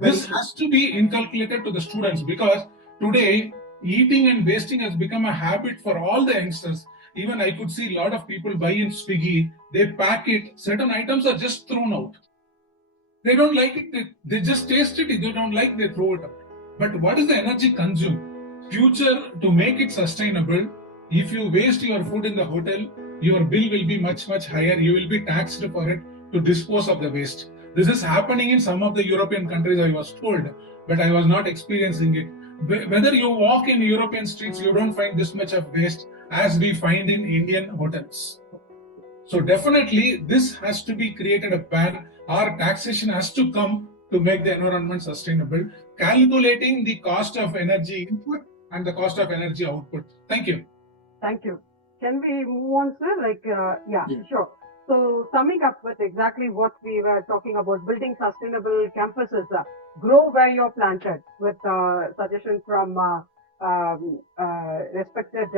This has to be inculcated to the students because today eating and wasting has become a habit for all the youngsters. Even I could see a lot of people buy in Swiggy, they pack it, certain items are just thrown out. They don't like it, they just taste it, they don't like, they throw it out. But what is the energy consumed? Future, to make it sustainable, if you waste your food in the hotel, your bill will be much, much higher. You will be taxed for it to dispose of the waste. This is happening in some of the European countries, I was told, but I was not experiencing it. Whether you walk in European streets, you don't find this much of waste as we find in Indian hotels. So definitely this has to be created a ban. Our taxation has to come to make the environment sustainable, calculating the cost of energy input and the cost of energy output. Thank you. Thank you. Can we move on, sir? Yeah, sure. So summing up with exactly what we were talking about, building sustainable campuses, grow where you're planted, with suggestion from respected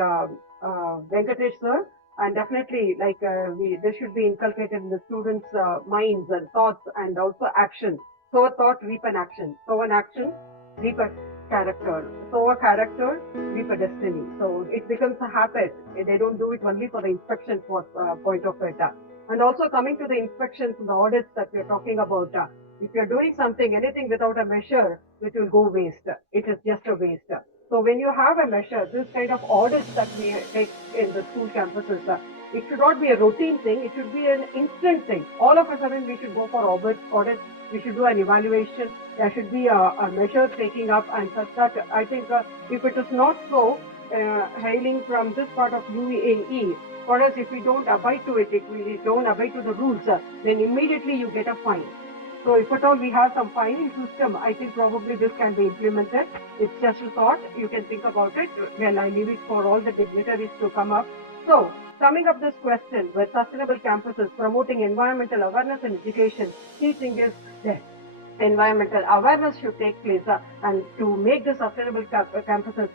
Venkatesh sir. And definitely, this should be inculcated in the students' minds and thoughts, and also action. Sow a thought, reap an action. Sow an action, reap a character. Sow a character, reap a destiny. So it becomes a habit. They don't do it only for the inspection point of it. And also coming to the inspections and the audits that we're talking about, if you're doing something, anything without a measure, it will go waste. It is just a waste. So when you have a measure, this kind of audits that we take in the school campuses, it should not be a routine thing. It should be an instant thing. All of a sudden, we should go for audits. We should do an evaluation. There should be a measure taking up, and such that I think if it is not so, hailing from this part of UAE, for us, if we don't abide to it, if we don't abide to the rules, then immediately you get a fine. So if at all we have some fining system, I think probably this can be implemented. It's just a thought. You can think about it. Well, I leave it for all the dignitaries to come up. So, summing up this question, with sustainable campuses promoting environmental awareness and education, teaching is there. Environmental awareness should take place, and to make the sustainable campuses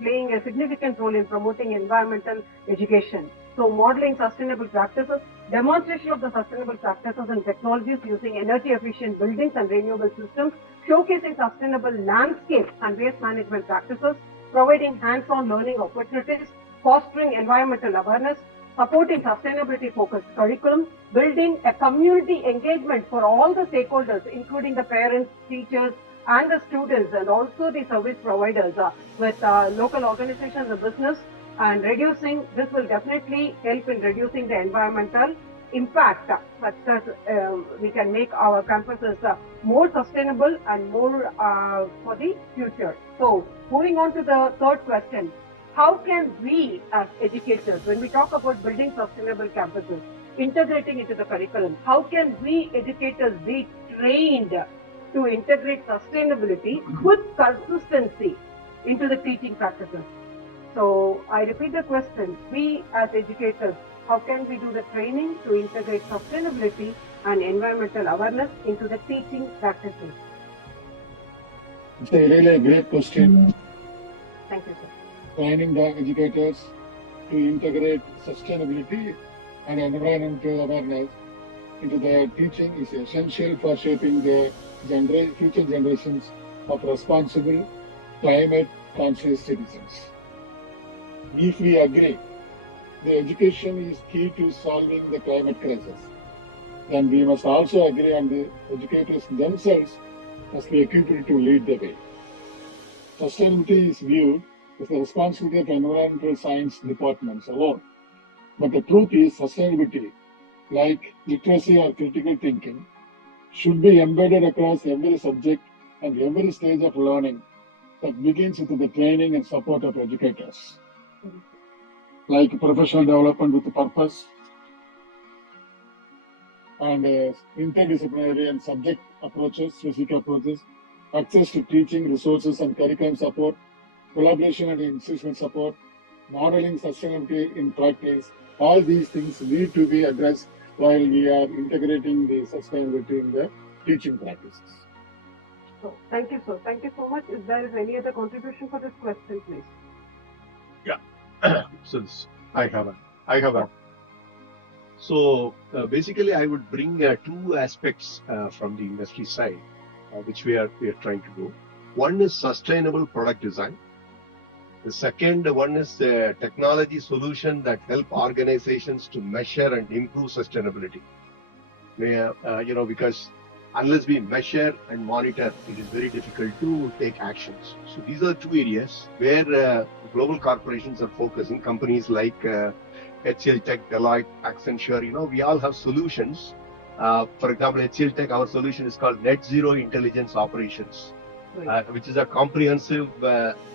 playing a significant role in promoting environmental education. So modeling sustainable practices, demonstration of the sustainable practices and technologies using energy efficient buildings and renewable systems, showcasing sustainable landscape and waste management practices, providing hands-on learning opportunities, fostering environmental awareness, supporting sustainability-focused curriculum, building a community engagement for all the stakeholders, including the parents, teachers, and the students, and also the service providers with local organizations and business, and reducing, this will definitely help in reducing the environmental impact, such that we can make our campuses more sustainable and more for the future. So, moving on to the third question. How can we as educators, when we talk about building sustainable campuses, integrating into the curriculum, how can we educators be trained to integrate sustainability with consistency into the teaching practices? So I repeat the question, we as educators, how can we do the training to integrate sustainability and environmental awareness into the teaching practices? It's a really great question. Thank you, sir. Training the educators to integrate sustainability and environmental awareness into their teaching is essential for shaping the future generations of responsible, climate-conscious citizens. If we agree the education is key to solving the climate crisis, then we must also agree on the educators themselves must be equipped to lead the way. Sustainability is viewed as the responsibility of environmental science departments alone. But the truth is, sustainability, like literacy or critical thinking, should be embedded across every subject and every stage of learning that begins with the training and support of educators. Like professional development with purpose, and interdisciplinary and subject approaches, specific approaches, access to teaching resources and curriculum support, collaboration and institutional support, modeling sustainability in practice. All these things need to be addressed while we are integrating the sustainability in the teaching practices. So, thank you, sir. Thank you so much. Is there any other contribution for this question, please? Yeah. Since I have a. So basically, I would bring two aspects from the industry side. which we are trying to do. One is sustainable product design. The second one is technology solution that help organizations to measure and improve sustainability. Because unless we measure and monitor, it is very difficult to take actions. So these are two areas where global corporations are focusing. Companies like HCL Tech, Deloitte, Accenture, we all have solutions. For example, HCL Tech, our solution is called Net Zero Intelligence Operations, which is a comprehensive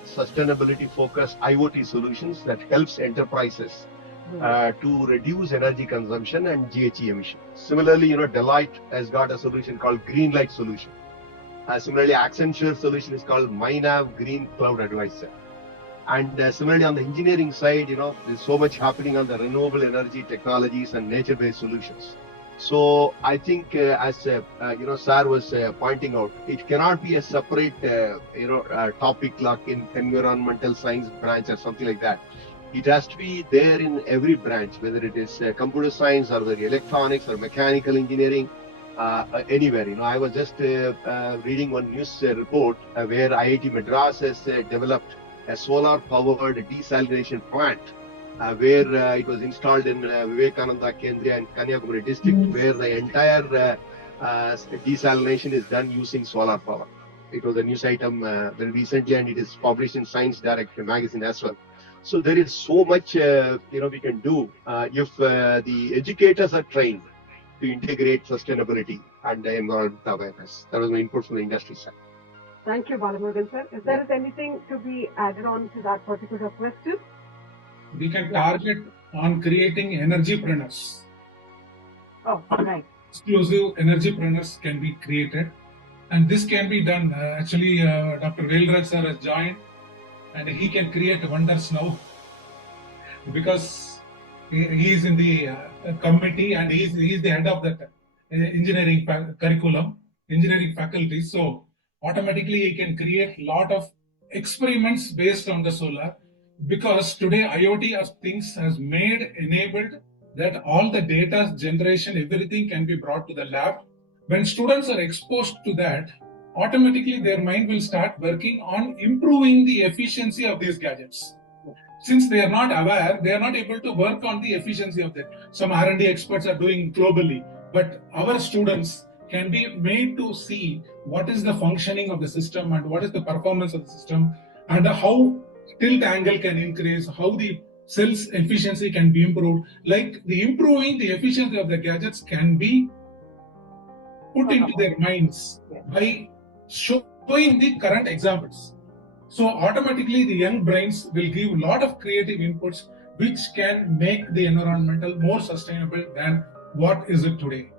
sustainability-focused IoT solutions that helps enterprises to reduce energy consumption and GHG emission. Similarly, Deloitte has got a solution called Green Light Solution. Similarly, Accenture solution is called MyNav Green Cloud Advisor. And similarly, on the engineering side, there's so much happening on the renewable energy technologies and nature-based solutions. So I think, as Sir was pointing out, it cannot be a separate, topic like in environmental science branch or something like that. It has to be there in every branch, whether it is computer science or whether electronics or mechanical engineering, anywhere. I was just reading one news report where IIT Madras has developed a solar-powered desalination plant where it was installed in Vivekananda Kendriya in Kanyakumari district, where the entire desalination is done using solar power. It was a news item very recently, and it is published in Science Direct magazine as well. So there is so much we can do if the educators are trained to integrate sustainability and environmental awareness. That was my input from the industry side. Thank you, Balamurugan sir. If there is anything to be added on to that particular question? We can target on creating energypreneurs. Oh, right. Exclusive energypreneurs can be created. And this can be done. Dr. Velraj sir has joined, and he can create wonders now because he is in the committee, and he is the head of that engineering curriculum, engineering faculty. So automatically he can create a lot of experiments based on the solar, because today IoT as things has enabled that all the data generation, everything can be brought to the lab. When students are exposed to that, automatically their mind will start working on improving the efficiency of these gadgets. Since they are not aware, they are not able to work on the efficiency of that. Some R&D experts are doing globally, but our students can be made to see what is the functioning of the system and what is the performance of the system, and how tilt angle can increase, how the cells efficiency can be improved. Like the improving the efficiency of the gadgets can be put into their minds by showing the current examples. So automatically the young brains will give a lot of creative inputs which can make the environmental more sustainable than what is it today.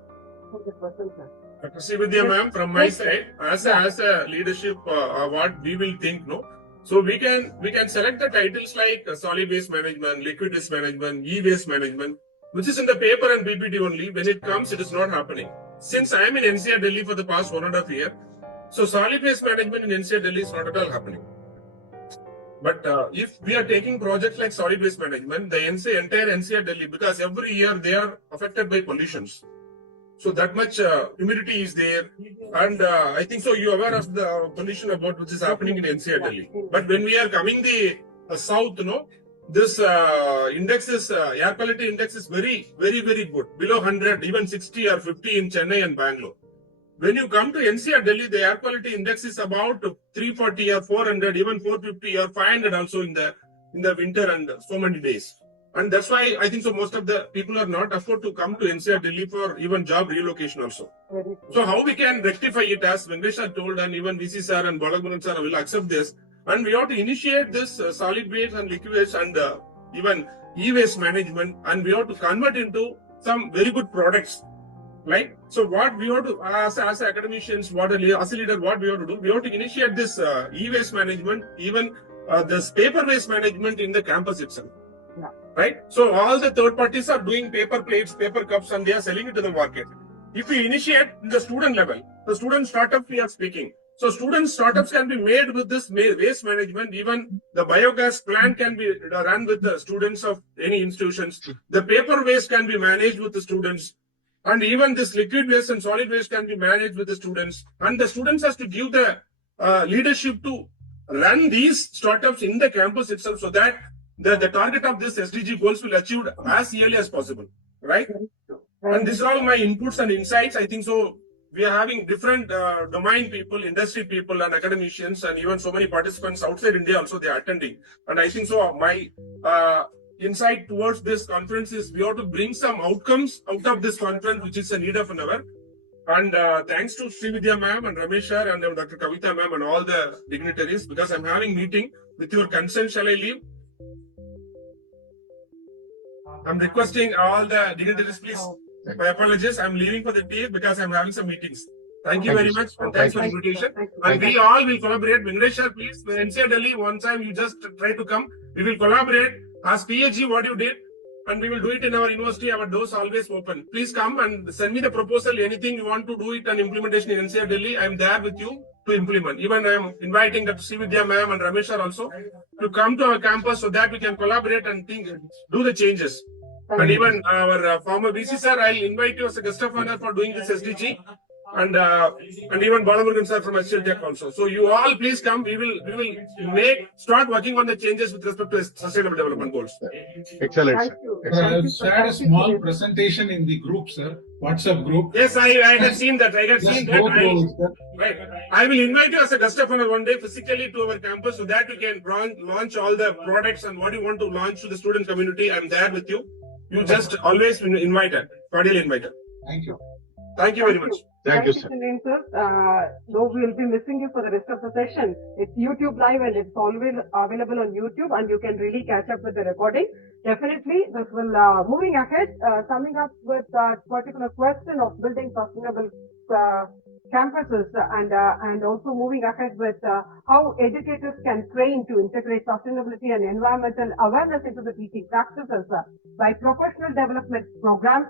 Dr. Srividhya ma'am, from my side, as a leadership award, we will think, so we can select the titles like solid waste management, liquid waste management, e-waste management, which is in the paper and PPT only. When it comes, it is not happening. Since I am in NCR Delhi for the past 1.5 years, so solid waste management in NCR Delhi is not at all happening. But if we are taking projects like solid waste management, the entire NCR Delhi, because every year they are affected by pollutions. So that much humidity is there, and I think so you are aware of the pollution about which is happening in NCR Delhi. But when we are coming the south, this index is air quality index is very, very, very good, below 100, even 60 or 50 in Chennai and Bangalore. When you come to NCR Delhi, the air quality index is about 340 or 400, even 450 or 500 also in the winter and so many days. And that's why I think so most of the people are not afford to come to NCR Delhi for even job relocation also. So how we can rectify it, as Venkatesh sir told, and even VC sir and Balamurugan sir will accept this, and we have to initiate this solid waste and liquid waste and even e-waste management, and we have to convert into some very good products. Right? So what we have to, as academicians, as a leader, what we have to do, we have to initiate this e-waste management, even this paper waste management in the campus itself. Yeah. Right? So all the third parties are doing paper plates, paper cups, and they are selling it to the market. If we initiate the student level, the student startup we are speaking. So student startups can be made with this waste management. Even the biogas plant can be run with the students of any institutions. The paper waste can be managed with the students. And even this liquid waste and solid waste can be managed with the students. And the students has to give the leadership to run these startups in the campus itself so that the target of this SDG goals will achieved as early as possible, right? And these are all my inputs and insights. I think so. We are having different domain people, industry people, and academicians, and even so many participants outside India also they are attending. And I think so. My insight towards this conference is we have to bring some outcomes out of this conference, which is a need of an hour. And thanks to Srividhya ma'am and Ramesh sir and Dr. Kavita ma'am and all the dignitaries, because I'm having meeting. With your consent, shall I leave? I'm requesting all the dignitaries, please. My apologies. I'm leaving for the day because I'm having some meetings. Thank you very much. And thanks for the invitation. And we all will collaborate. Venkatesh sir, please. NCR Delhi, one time you just try to come. We will collaborate. Ask PhD what you did. And we will do it in our university. Our doors always open. Please come and send me the proposal. Anything you want to do it and implementation in NCR Delhi, I'm there with you to implement. Even I'm inviting Dr. Srividhya ma'am and Ramesh sir also to come to our campus so that we can collaborate and think, do the changes. And even our former VC sir, I'll invite you as a guest of honor for doing this SDG. And even Balamurugan sir from HL Tech also. So you all please come. We will start working on the changes with respect to sustainable development goals. Excellent. I shared a small presentation in the group, sir. WhatsApp group. Yes, I had seen that. Right. I will invite you as a guest of honor one day physically to our campus so that you can launch all the products and what you want to launch to the student community. I'm there with you. You just always invited, cordially invited. Thank you. Thank you very much. Thank you, sir. Chinnaiyan sir. Though we will be missing you for the rest of the session, it's YouTube live and it's always available on YouTube, and you can really catch up with the recording. Definitely, this will moving ahead, coming up with that particular question of building sustainable campuses, and also moving ahead with how educators can train to integrate sustainability and environmental awareness into the teaching practices by professional development programs,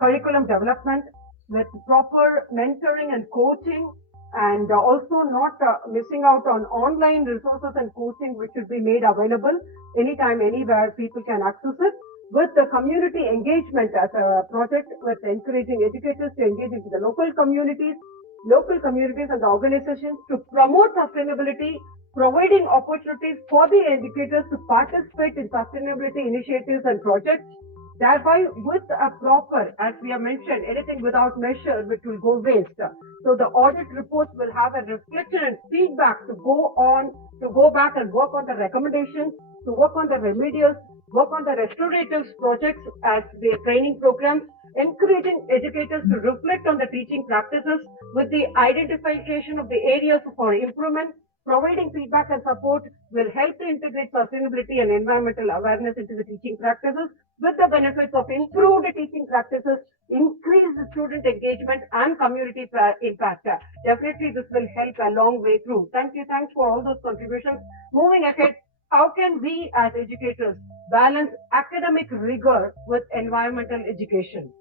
curriculum development, with proper mentoring and coaching, and also not missing out on online resources and coaching which should be made available anytime, anywhere people can access it, with the community engagement as a project, with encouraging educators to engage into the local communities and the organizations to promote sustainability, providing opportunities for the educators to participate in sustainability initiatives and projects. Thereby, with a proper, as we have mentioned, anything without measure, which will go waste. So the audit reports will have a reflection and feedback to go back and work on the recommendations, to work on the remedials, work on the restoratives projects as the training programs, encouraging educators to reflect on the teaching practices with the identification of the areas for improvement. Providing feedback and support will help to integrate sustainability and environmental awareness into the teaching practices, with the benefits of improved teaching practices, increased student engagement and community impact. Definitely this will help a long way through. Thanks for all those contributions. Moving ahead, how can we as educators balance academic rigor with environmental education?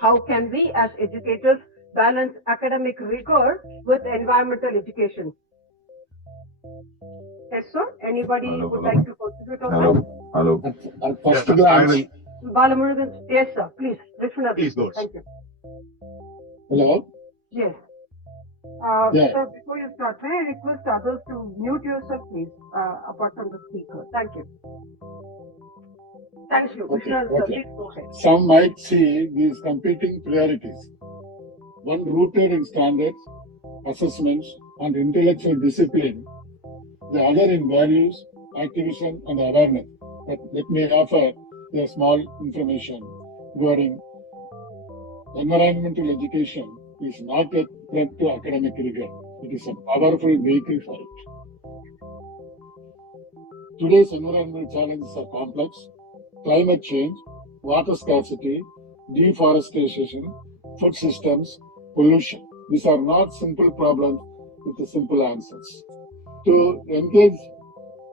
How can we as educators balance academic rigor with environmental education? Yes, sir. Anybody would like to contribute on that? Hello. At first glance, Balamurugan, yes, sir. Please, Viswanathan. Please go. Thank you. hello? Yes. Yeah. So before you start, may I request others to mute yourself, please, apart from the speaker. Thank you. Thank you. Okay, Viswanathan, sir, okay. please go ahead. Some might see these competing priorities. One rooted in standards, assessments, and intellectual discipline. The other in values, activism, and awareness. But let me offer a small information regarding environmental education is not a threat to academic rigor. It is a powerful vehicle for it. Today's environmental challenges are complex. Climate change, water scarcity, deforestation, food systems, pollution. These are not simple problems with simple answers. To engage,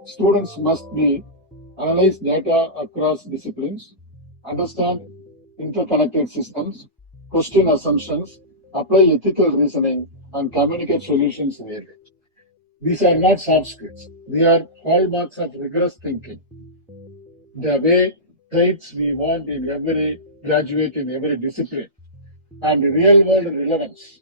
students must analyze data across disciplines, understand interconnected systems, question assumptions, apply ethical reasoning, and communicate solutions really. These are not soft skills. They are hallmarks of rigorous thinking. The way traits we want in every graduate in every discipline. and real-world relevance.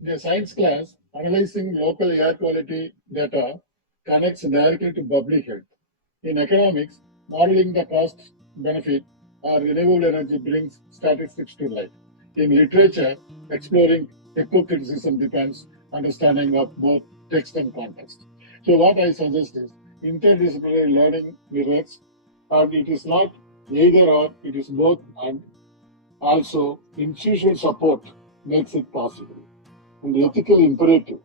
The science class, analyzing local air quality data, connects directly to public health. In economics, modeling the cost benefit or renewable energy brings statistics to life. In literature, exploring eco-criticism depends understanding of both text and context. So what I suggest is interdisciplinary learning mirrors, and it is not either or, it is both, and also institutional support makes it possible. And the ethical imperative,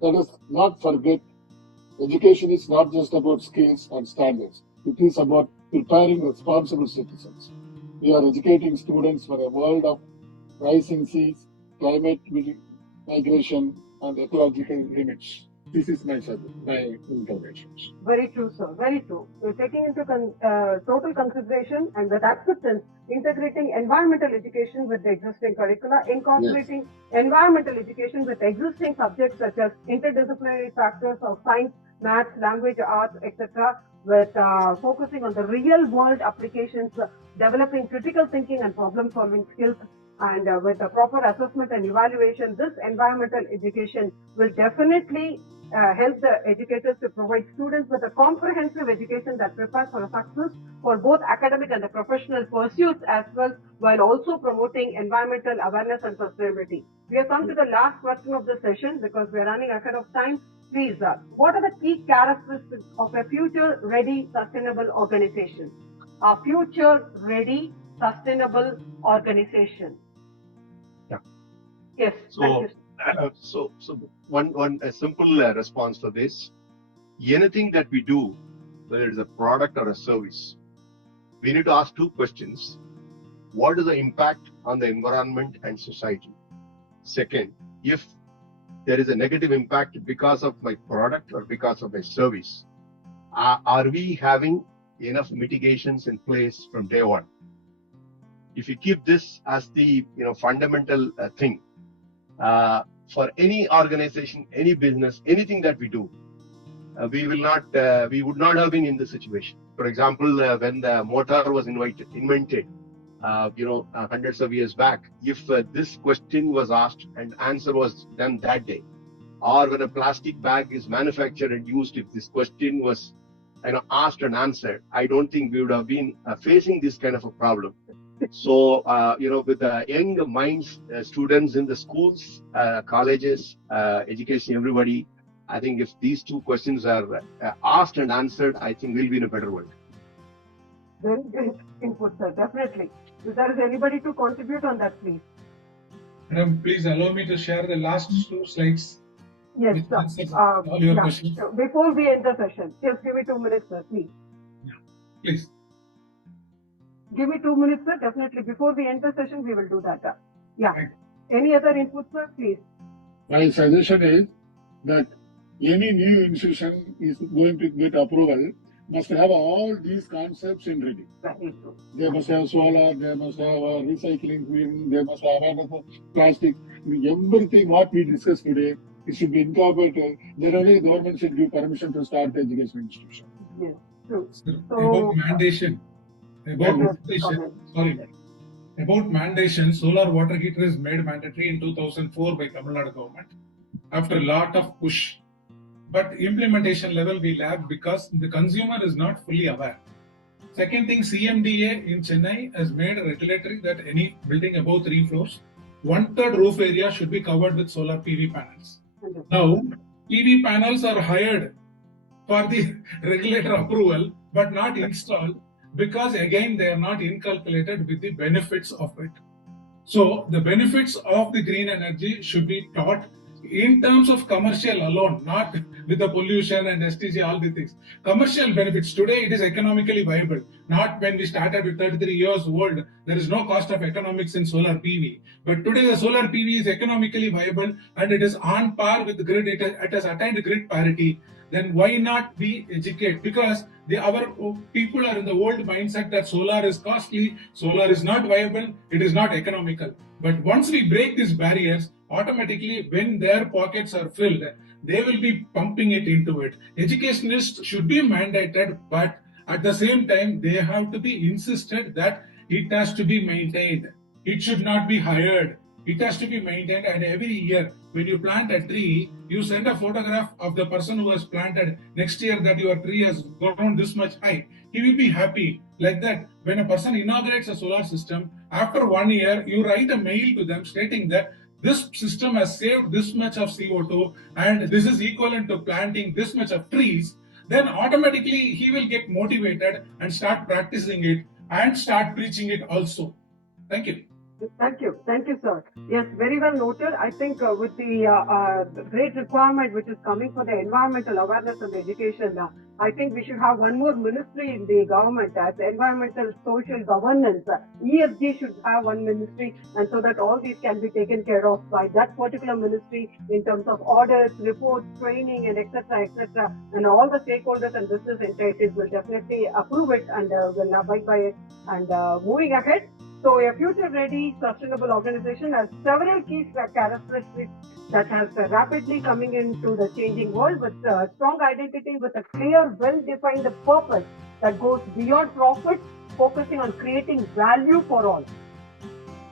let us not forget, education is not just about skills and standards. It is about preparing responsible citizens. We are educating students for a world of rising seas, climate migration, and ecological limits. This is my interventions. Very true, sir. Very true. We're taking into total consideration and with acceptance, integrating environmental education with the existing curricula, incorporating environmental education with existing subjects such as interdisciplinary factors of science, maths, language, arts, etc., with focusing on the real world applications, developing critical thinking and problem solving skills, and with the proper assessment and evaluation, this environmental education will definitely help the educators to provide students with a comprehensive education that prepares for a success for both academic and the professional pursuits as well, while also promoting environmental awareness and sustainability. We have come to the last question of the session because we are running ahead of time. Please, what are the key characteristics of a future-ready sustainable organization? A future-ready sustainable organization. Yeah. Yes. So one simple response to this: anything that we do, whether it's a product or a service, we need to ask two questions. What is the impact on the environment and society? Second, if there is a negative impact because of my product or because of my service, are we having enough mitigations in place from day one? If you keep this as the fundamental thing, for any organization, any business, anything that we do, we would not have been in this situation. For example, when the motor was invented, hundreds of years back, if this question was asked and answer was done that day, or when a plastic bag is manufactured and used, if this question was asked and answered, I don't think we would have been facing this kind of a problem. So, with the young minds, students in the schools, colleges, education, everybody, I think if these two questions are asked and answered, I think we'll be in a better world. Very great input, sir. Definitely. If there is anybody to contribute on that, please. Madam, please allow me to share the last two slides. Yes, sir. All your questions. Before we end the session, just give me 2 minutes, sir, please. Yeah, please. Give me 2 minutes, sir. Definitely. Before we end the session, we will do that. Yeah. Right. Any other input, sir? Please. My suggestion is that any new institution is going to get approval must have all these concepts in ready. They must have solar, they must have recycling, they must have awareness of plastic. Everything what we discussed today, it should be incorporated. Then only the government should give permission to start the education institution. Yes, true. About mandation. About mandation, solar water heater is made mandatory in 2004 by Tamil Nadu government after a lot of push. But implementation level we lag because the consumer is not fully aware. Second thing, CMDA in Chennai has made a regulatory that any building above 3 floors, 1/3 roof area should be covered with solar PV panels. Now, PV panels are hired for the regulator approval but not installed because again they are not inculcated with the benefits of it. So the benefits of the green energy should be taught in terms of commercial alone, not with the pollution and STG, all the things. Commercial benefits, today it is economically viable. Not when we started with 33 years old, there is no cost of economics in solar PV. But today the solar PV is economically viable and it is on par with the grid, it has attained grid parity. Then why not we educate? Because our people are in the old mindset that solar is costly, solar is not viable, it is not economical. But once we break these barriers, automatically when their pockets are filled, they will be pumping it into it. Educationists should be mandated, but at the same time, they have to be insisted that it has to be maintained. It should not be hired. It has to be maintained, and every year when you plant a tree, you send a photograph of the person who has planted next year that your tree has grown this much high. He will be happy. Like that, when a person inaugurates a solar system, after 1 year, you write a mail to them stating that this system has saved this much of CO2 and this is equivalent to planting this much of trees. Then automatically he will get motivated and start practicing it and start preaching it also. Thank you. Thank you, sir. Yes, very well noted. I think with the great requirement which is coming for the environmental awareness and education, I think we should have one more ministry in the government as environmental social governance. ESG should have one ministry, and so that all these can be taken care of by that particular ministry in terms of audits, reports, training, and etc. And all the stakeholders and business entities will definitely approve it and will abide by it. And moving ahead. So a future-ready, sustainable organization has several key characteristics that has rapidly coming into the changing world with strong identity, with a clear, well-defined purpose that goes beyond profit, focusing on creating value for all.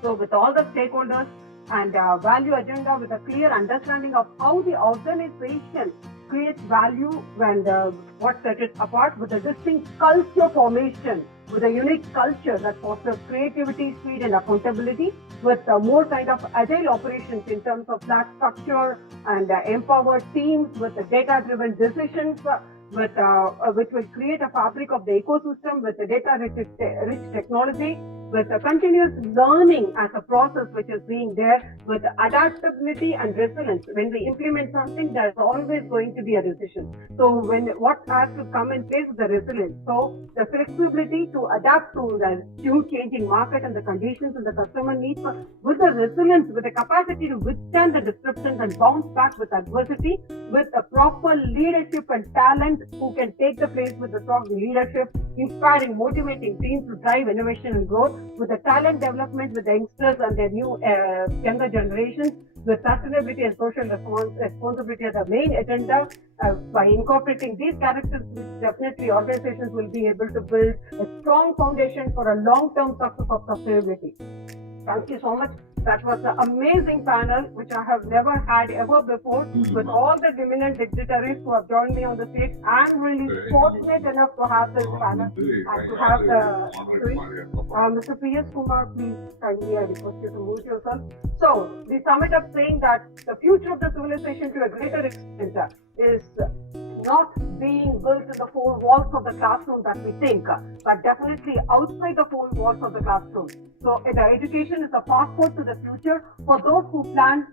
So with all the stakeholders and value agenda with a clear understanding of how the organization creates value and what sets it apart with a distinct culture formation, with a unique culture that fosters creativity, speed, and accountability, with more kind of agile operations in terms of flat structure and empowered teams with data-driven decisions, which will create a fabric of the ecosystem with the data-rich technology, with continuous learning as a process which is being there, with adaptability and resilience. When we implement something, there's always going to be a decision. So what has to come in place is the resilience. So the flexibility to adapt to the new changing market and the conditions and the customer needs, with the resilience, with the capacity to withstand the disruptions and bounce back with adversity, with a proper leadership and talent who can take the place with the strong leadership, inspiring, motivating teams to drive innovation and growth, with the talent development with the youngsters and their new younger generations, with sustainability and social responsibility as the main agenda. By incorporating these characters, definitely organizations will be able to build a strong foundation for a long-term success of sustainability. Thank you so much. That was an amazing panel, which I have never had ever before, with all the eminent dignitaries who have joined me on the stage. I'm really fortunate enough to have this panel and to have Mr. P.S. Kumar, please kindly I request you to move yourself. So we sum it up saying that the future of the civilization to a greater extent is not being built in the four walls of the classroom that we think, but definitely outside the four walls of the classroom. So the education is a passport to the future for those who plan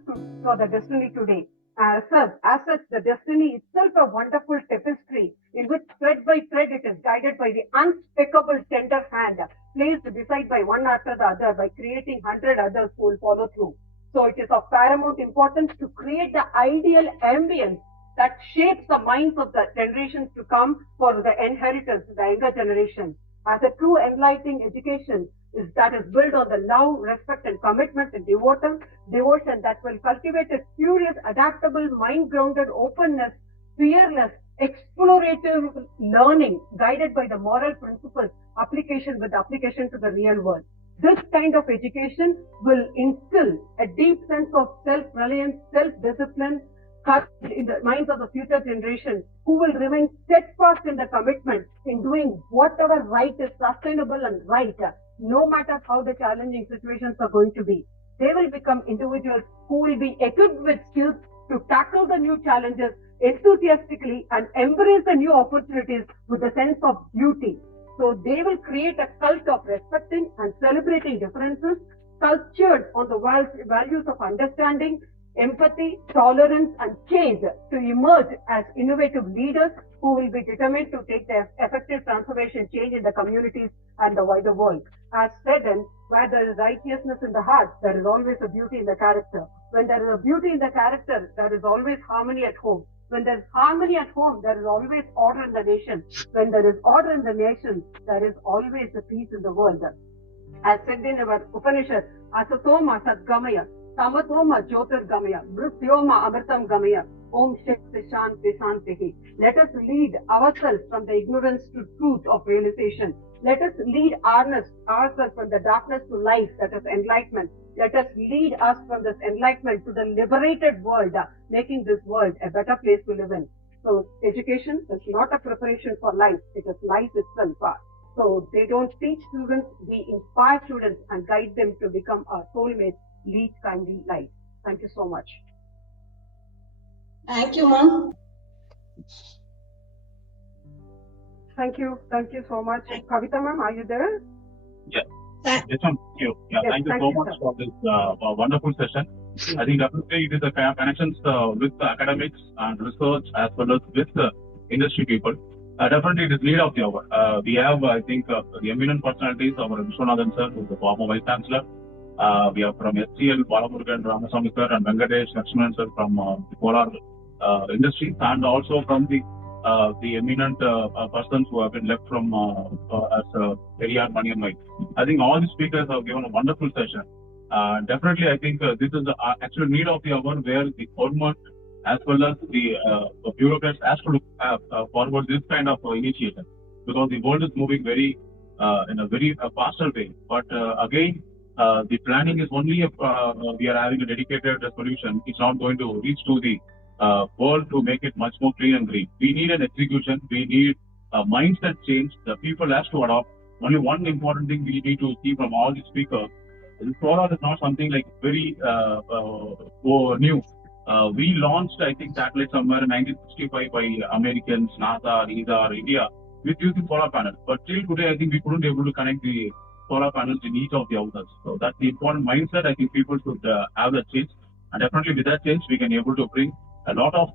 for the destiny today. As such, the destiny itself a wonderful tapestry in which thread by thread it is guided by the unspeakable tender hand, placed beside by one after the other by creating 100 others who will follow through. So it is of paramount importance to create the ideal ambience that shapes the minds of the generations to come for the inheritance, the younger generation. As a true enlightening education that is built on the love, respect, and commitment and devotion that will cultivate a curious, adaptable, mind-grounded openness, fearless, explorative learning, guided by the moral principles, application to the real world. This kind of education will instill a deep sense of self-reliance, self-discipline, in the minds of the future generation, who will remain steadfast in the commitment in doing whatever right is sustainable and right, no matter how the challenging situations are going to be. They will become individuals who will be equipped with skills to tackle the new challenges enthusiastically and embrace the new opportunities with a sense of duty. So they will create a cult of respecting and celebrating differences, cultured on the values of understanding, empathy, tolerance, and change, to emerge as innovative leaders who will be determined to take the effective transformation change in the communities and the wider world. As said, and where there is righteousness in the heart, there is always a beauty in the character. When there is a beauty in the character, there is always harmony at home. When there is harmony at home, there is always order in the nation. When there is order in the nation, there is always a peace in the world. As said in our Upanishad, Asatoma Sadgamaya, Tamatoma Jyotirgamaya, Mrityoma Amritam Gamaya, Om Shakti Shanti Shantihi. Let us lead ourselves from the ignorance to truth of realization. Let us lead ourselves from the darkness to light, that is enlightenment. Let us lead us from this enlightenment to the liberated world, making this world a better place to live in. So education is not a preparation for life, it is life itself. So they don't teach students, we inspire students and guide them to become our soulmates, lead kindly life. Thank you so much. Thank you, ma'am. Thank you so much. Kavita ma'am, are you there? Yes, ma'am. Thank you. Yeah, Yes, thank you so much for this wonderful session. I think definitely it is a connections with the academics and research as well as with the industry people. Definitely it is lead of the hour. We have, I think, the eminent personalities, our Viswanathan sir, who is the former Vice Chancellor. We have from Shri.Balamurugan Ramasamy sir and Venkatesh sir from the solar industry, and also from the eminent persons who have been left from as Periyar Maniammai. I think all the speakers have given a wonderful session. Definitely, I think this is the actual need of the hour where the government as well as the bureaucrats has to look forward this kind of initiative, because the world is moving very in a very faster way. But again, the planning is only if we are having a dedicated solution. It's not going to reach to the world to make it much more clean and green. We need an execution. We need a mindset change. The people has to adopt. Only one important thing we need to see from all the speakers: solar is not something like very new. We launched, I think, satellite somewhere in 1965 by Americans, NASA, ESA, India, with using solar panels. But till today, I think we couldn't be able to connect the solar panels in each of the houses. So that's the important mindset. I think people should have that change. And definitely with that change, we can be able to bring a lot of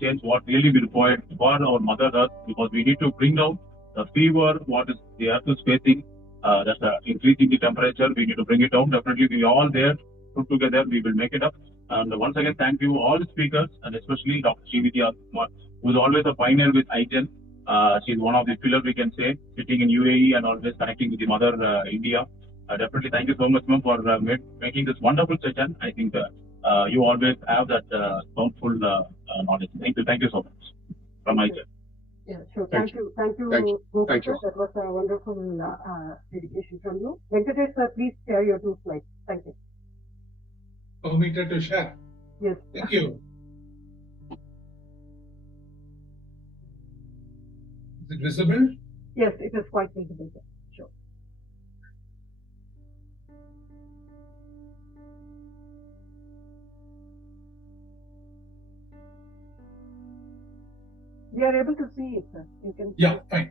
change what really we require for our Mother Earth, because we need to bring down the fever, what is the Earth is facing, that's increasing the temperature. We need to bring it down. Definitely we are all there, put together, we will make it up. And once again, thank you all the speakers, and especially Dr. Srividhya, who is always a pioneer with IGEN. She's one of the pillars, we can say, sitting in UAE and always connecting with the Mother India. Definitely thank you so much, ma'am, for making this wonderful session. I think you always have that soundful knowledge. Thank you so much from IGEN. Yeah, sure. Thank you. Thank you. That was a wonderful dedication from you. Venkatesh sir, please share your 2 slides. Thank you. Permitted to share? Yes. Thank you. Is it visible? Yes, it is quite visible, sir. Sure. We are able to see it, sir. You can. Yeah, fine.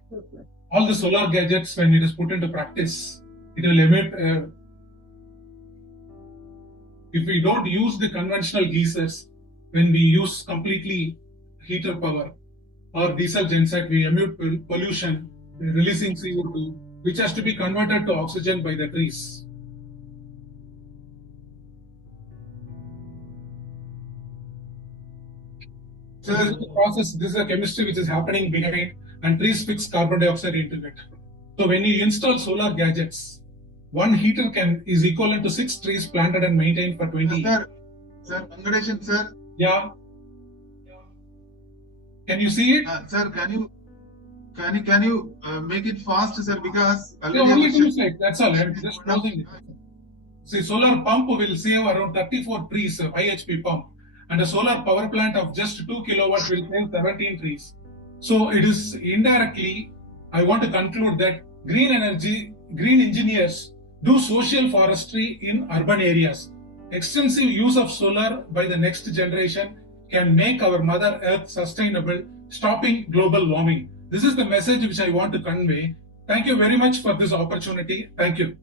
All the solar gadgets, when it is put into practice, it will emit. If we don't use the conventional geysers, when we use completely heater power or diesel genset, we emit pollution, releasing CO2, which has to be converted to oxygen by the trees. So this is the process, this is a chemistry which is happening behind, and trees fix carbon dioxide into it. So when you install solar gadgets, one heater is equivalent to 6 trees planted and maintained for 20 years. Sir, Venkatesh, sir. Yeah. Can you see it? Sir, can you make it fast, sir? Because only 2 slides. That's all. I'm just closing it. See, solar pump will save around 34 trees, 5 HP pump, and a solar power plant of just 2 kilowatts will save 17 trees. So it is indirectly. I want to conclude that green energy, green engineers do social forestry in urban areas. Extensive use of solar by the next generation can make our Mother Earth sustainable, stopping global warming. This is the message which I want to convey. Thank you very much for this opportunity. Thank you.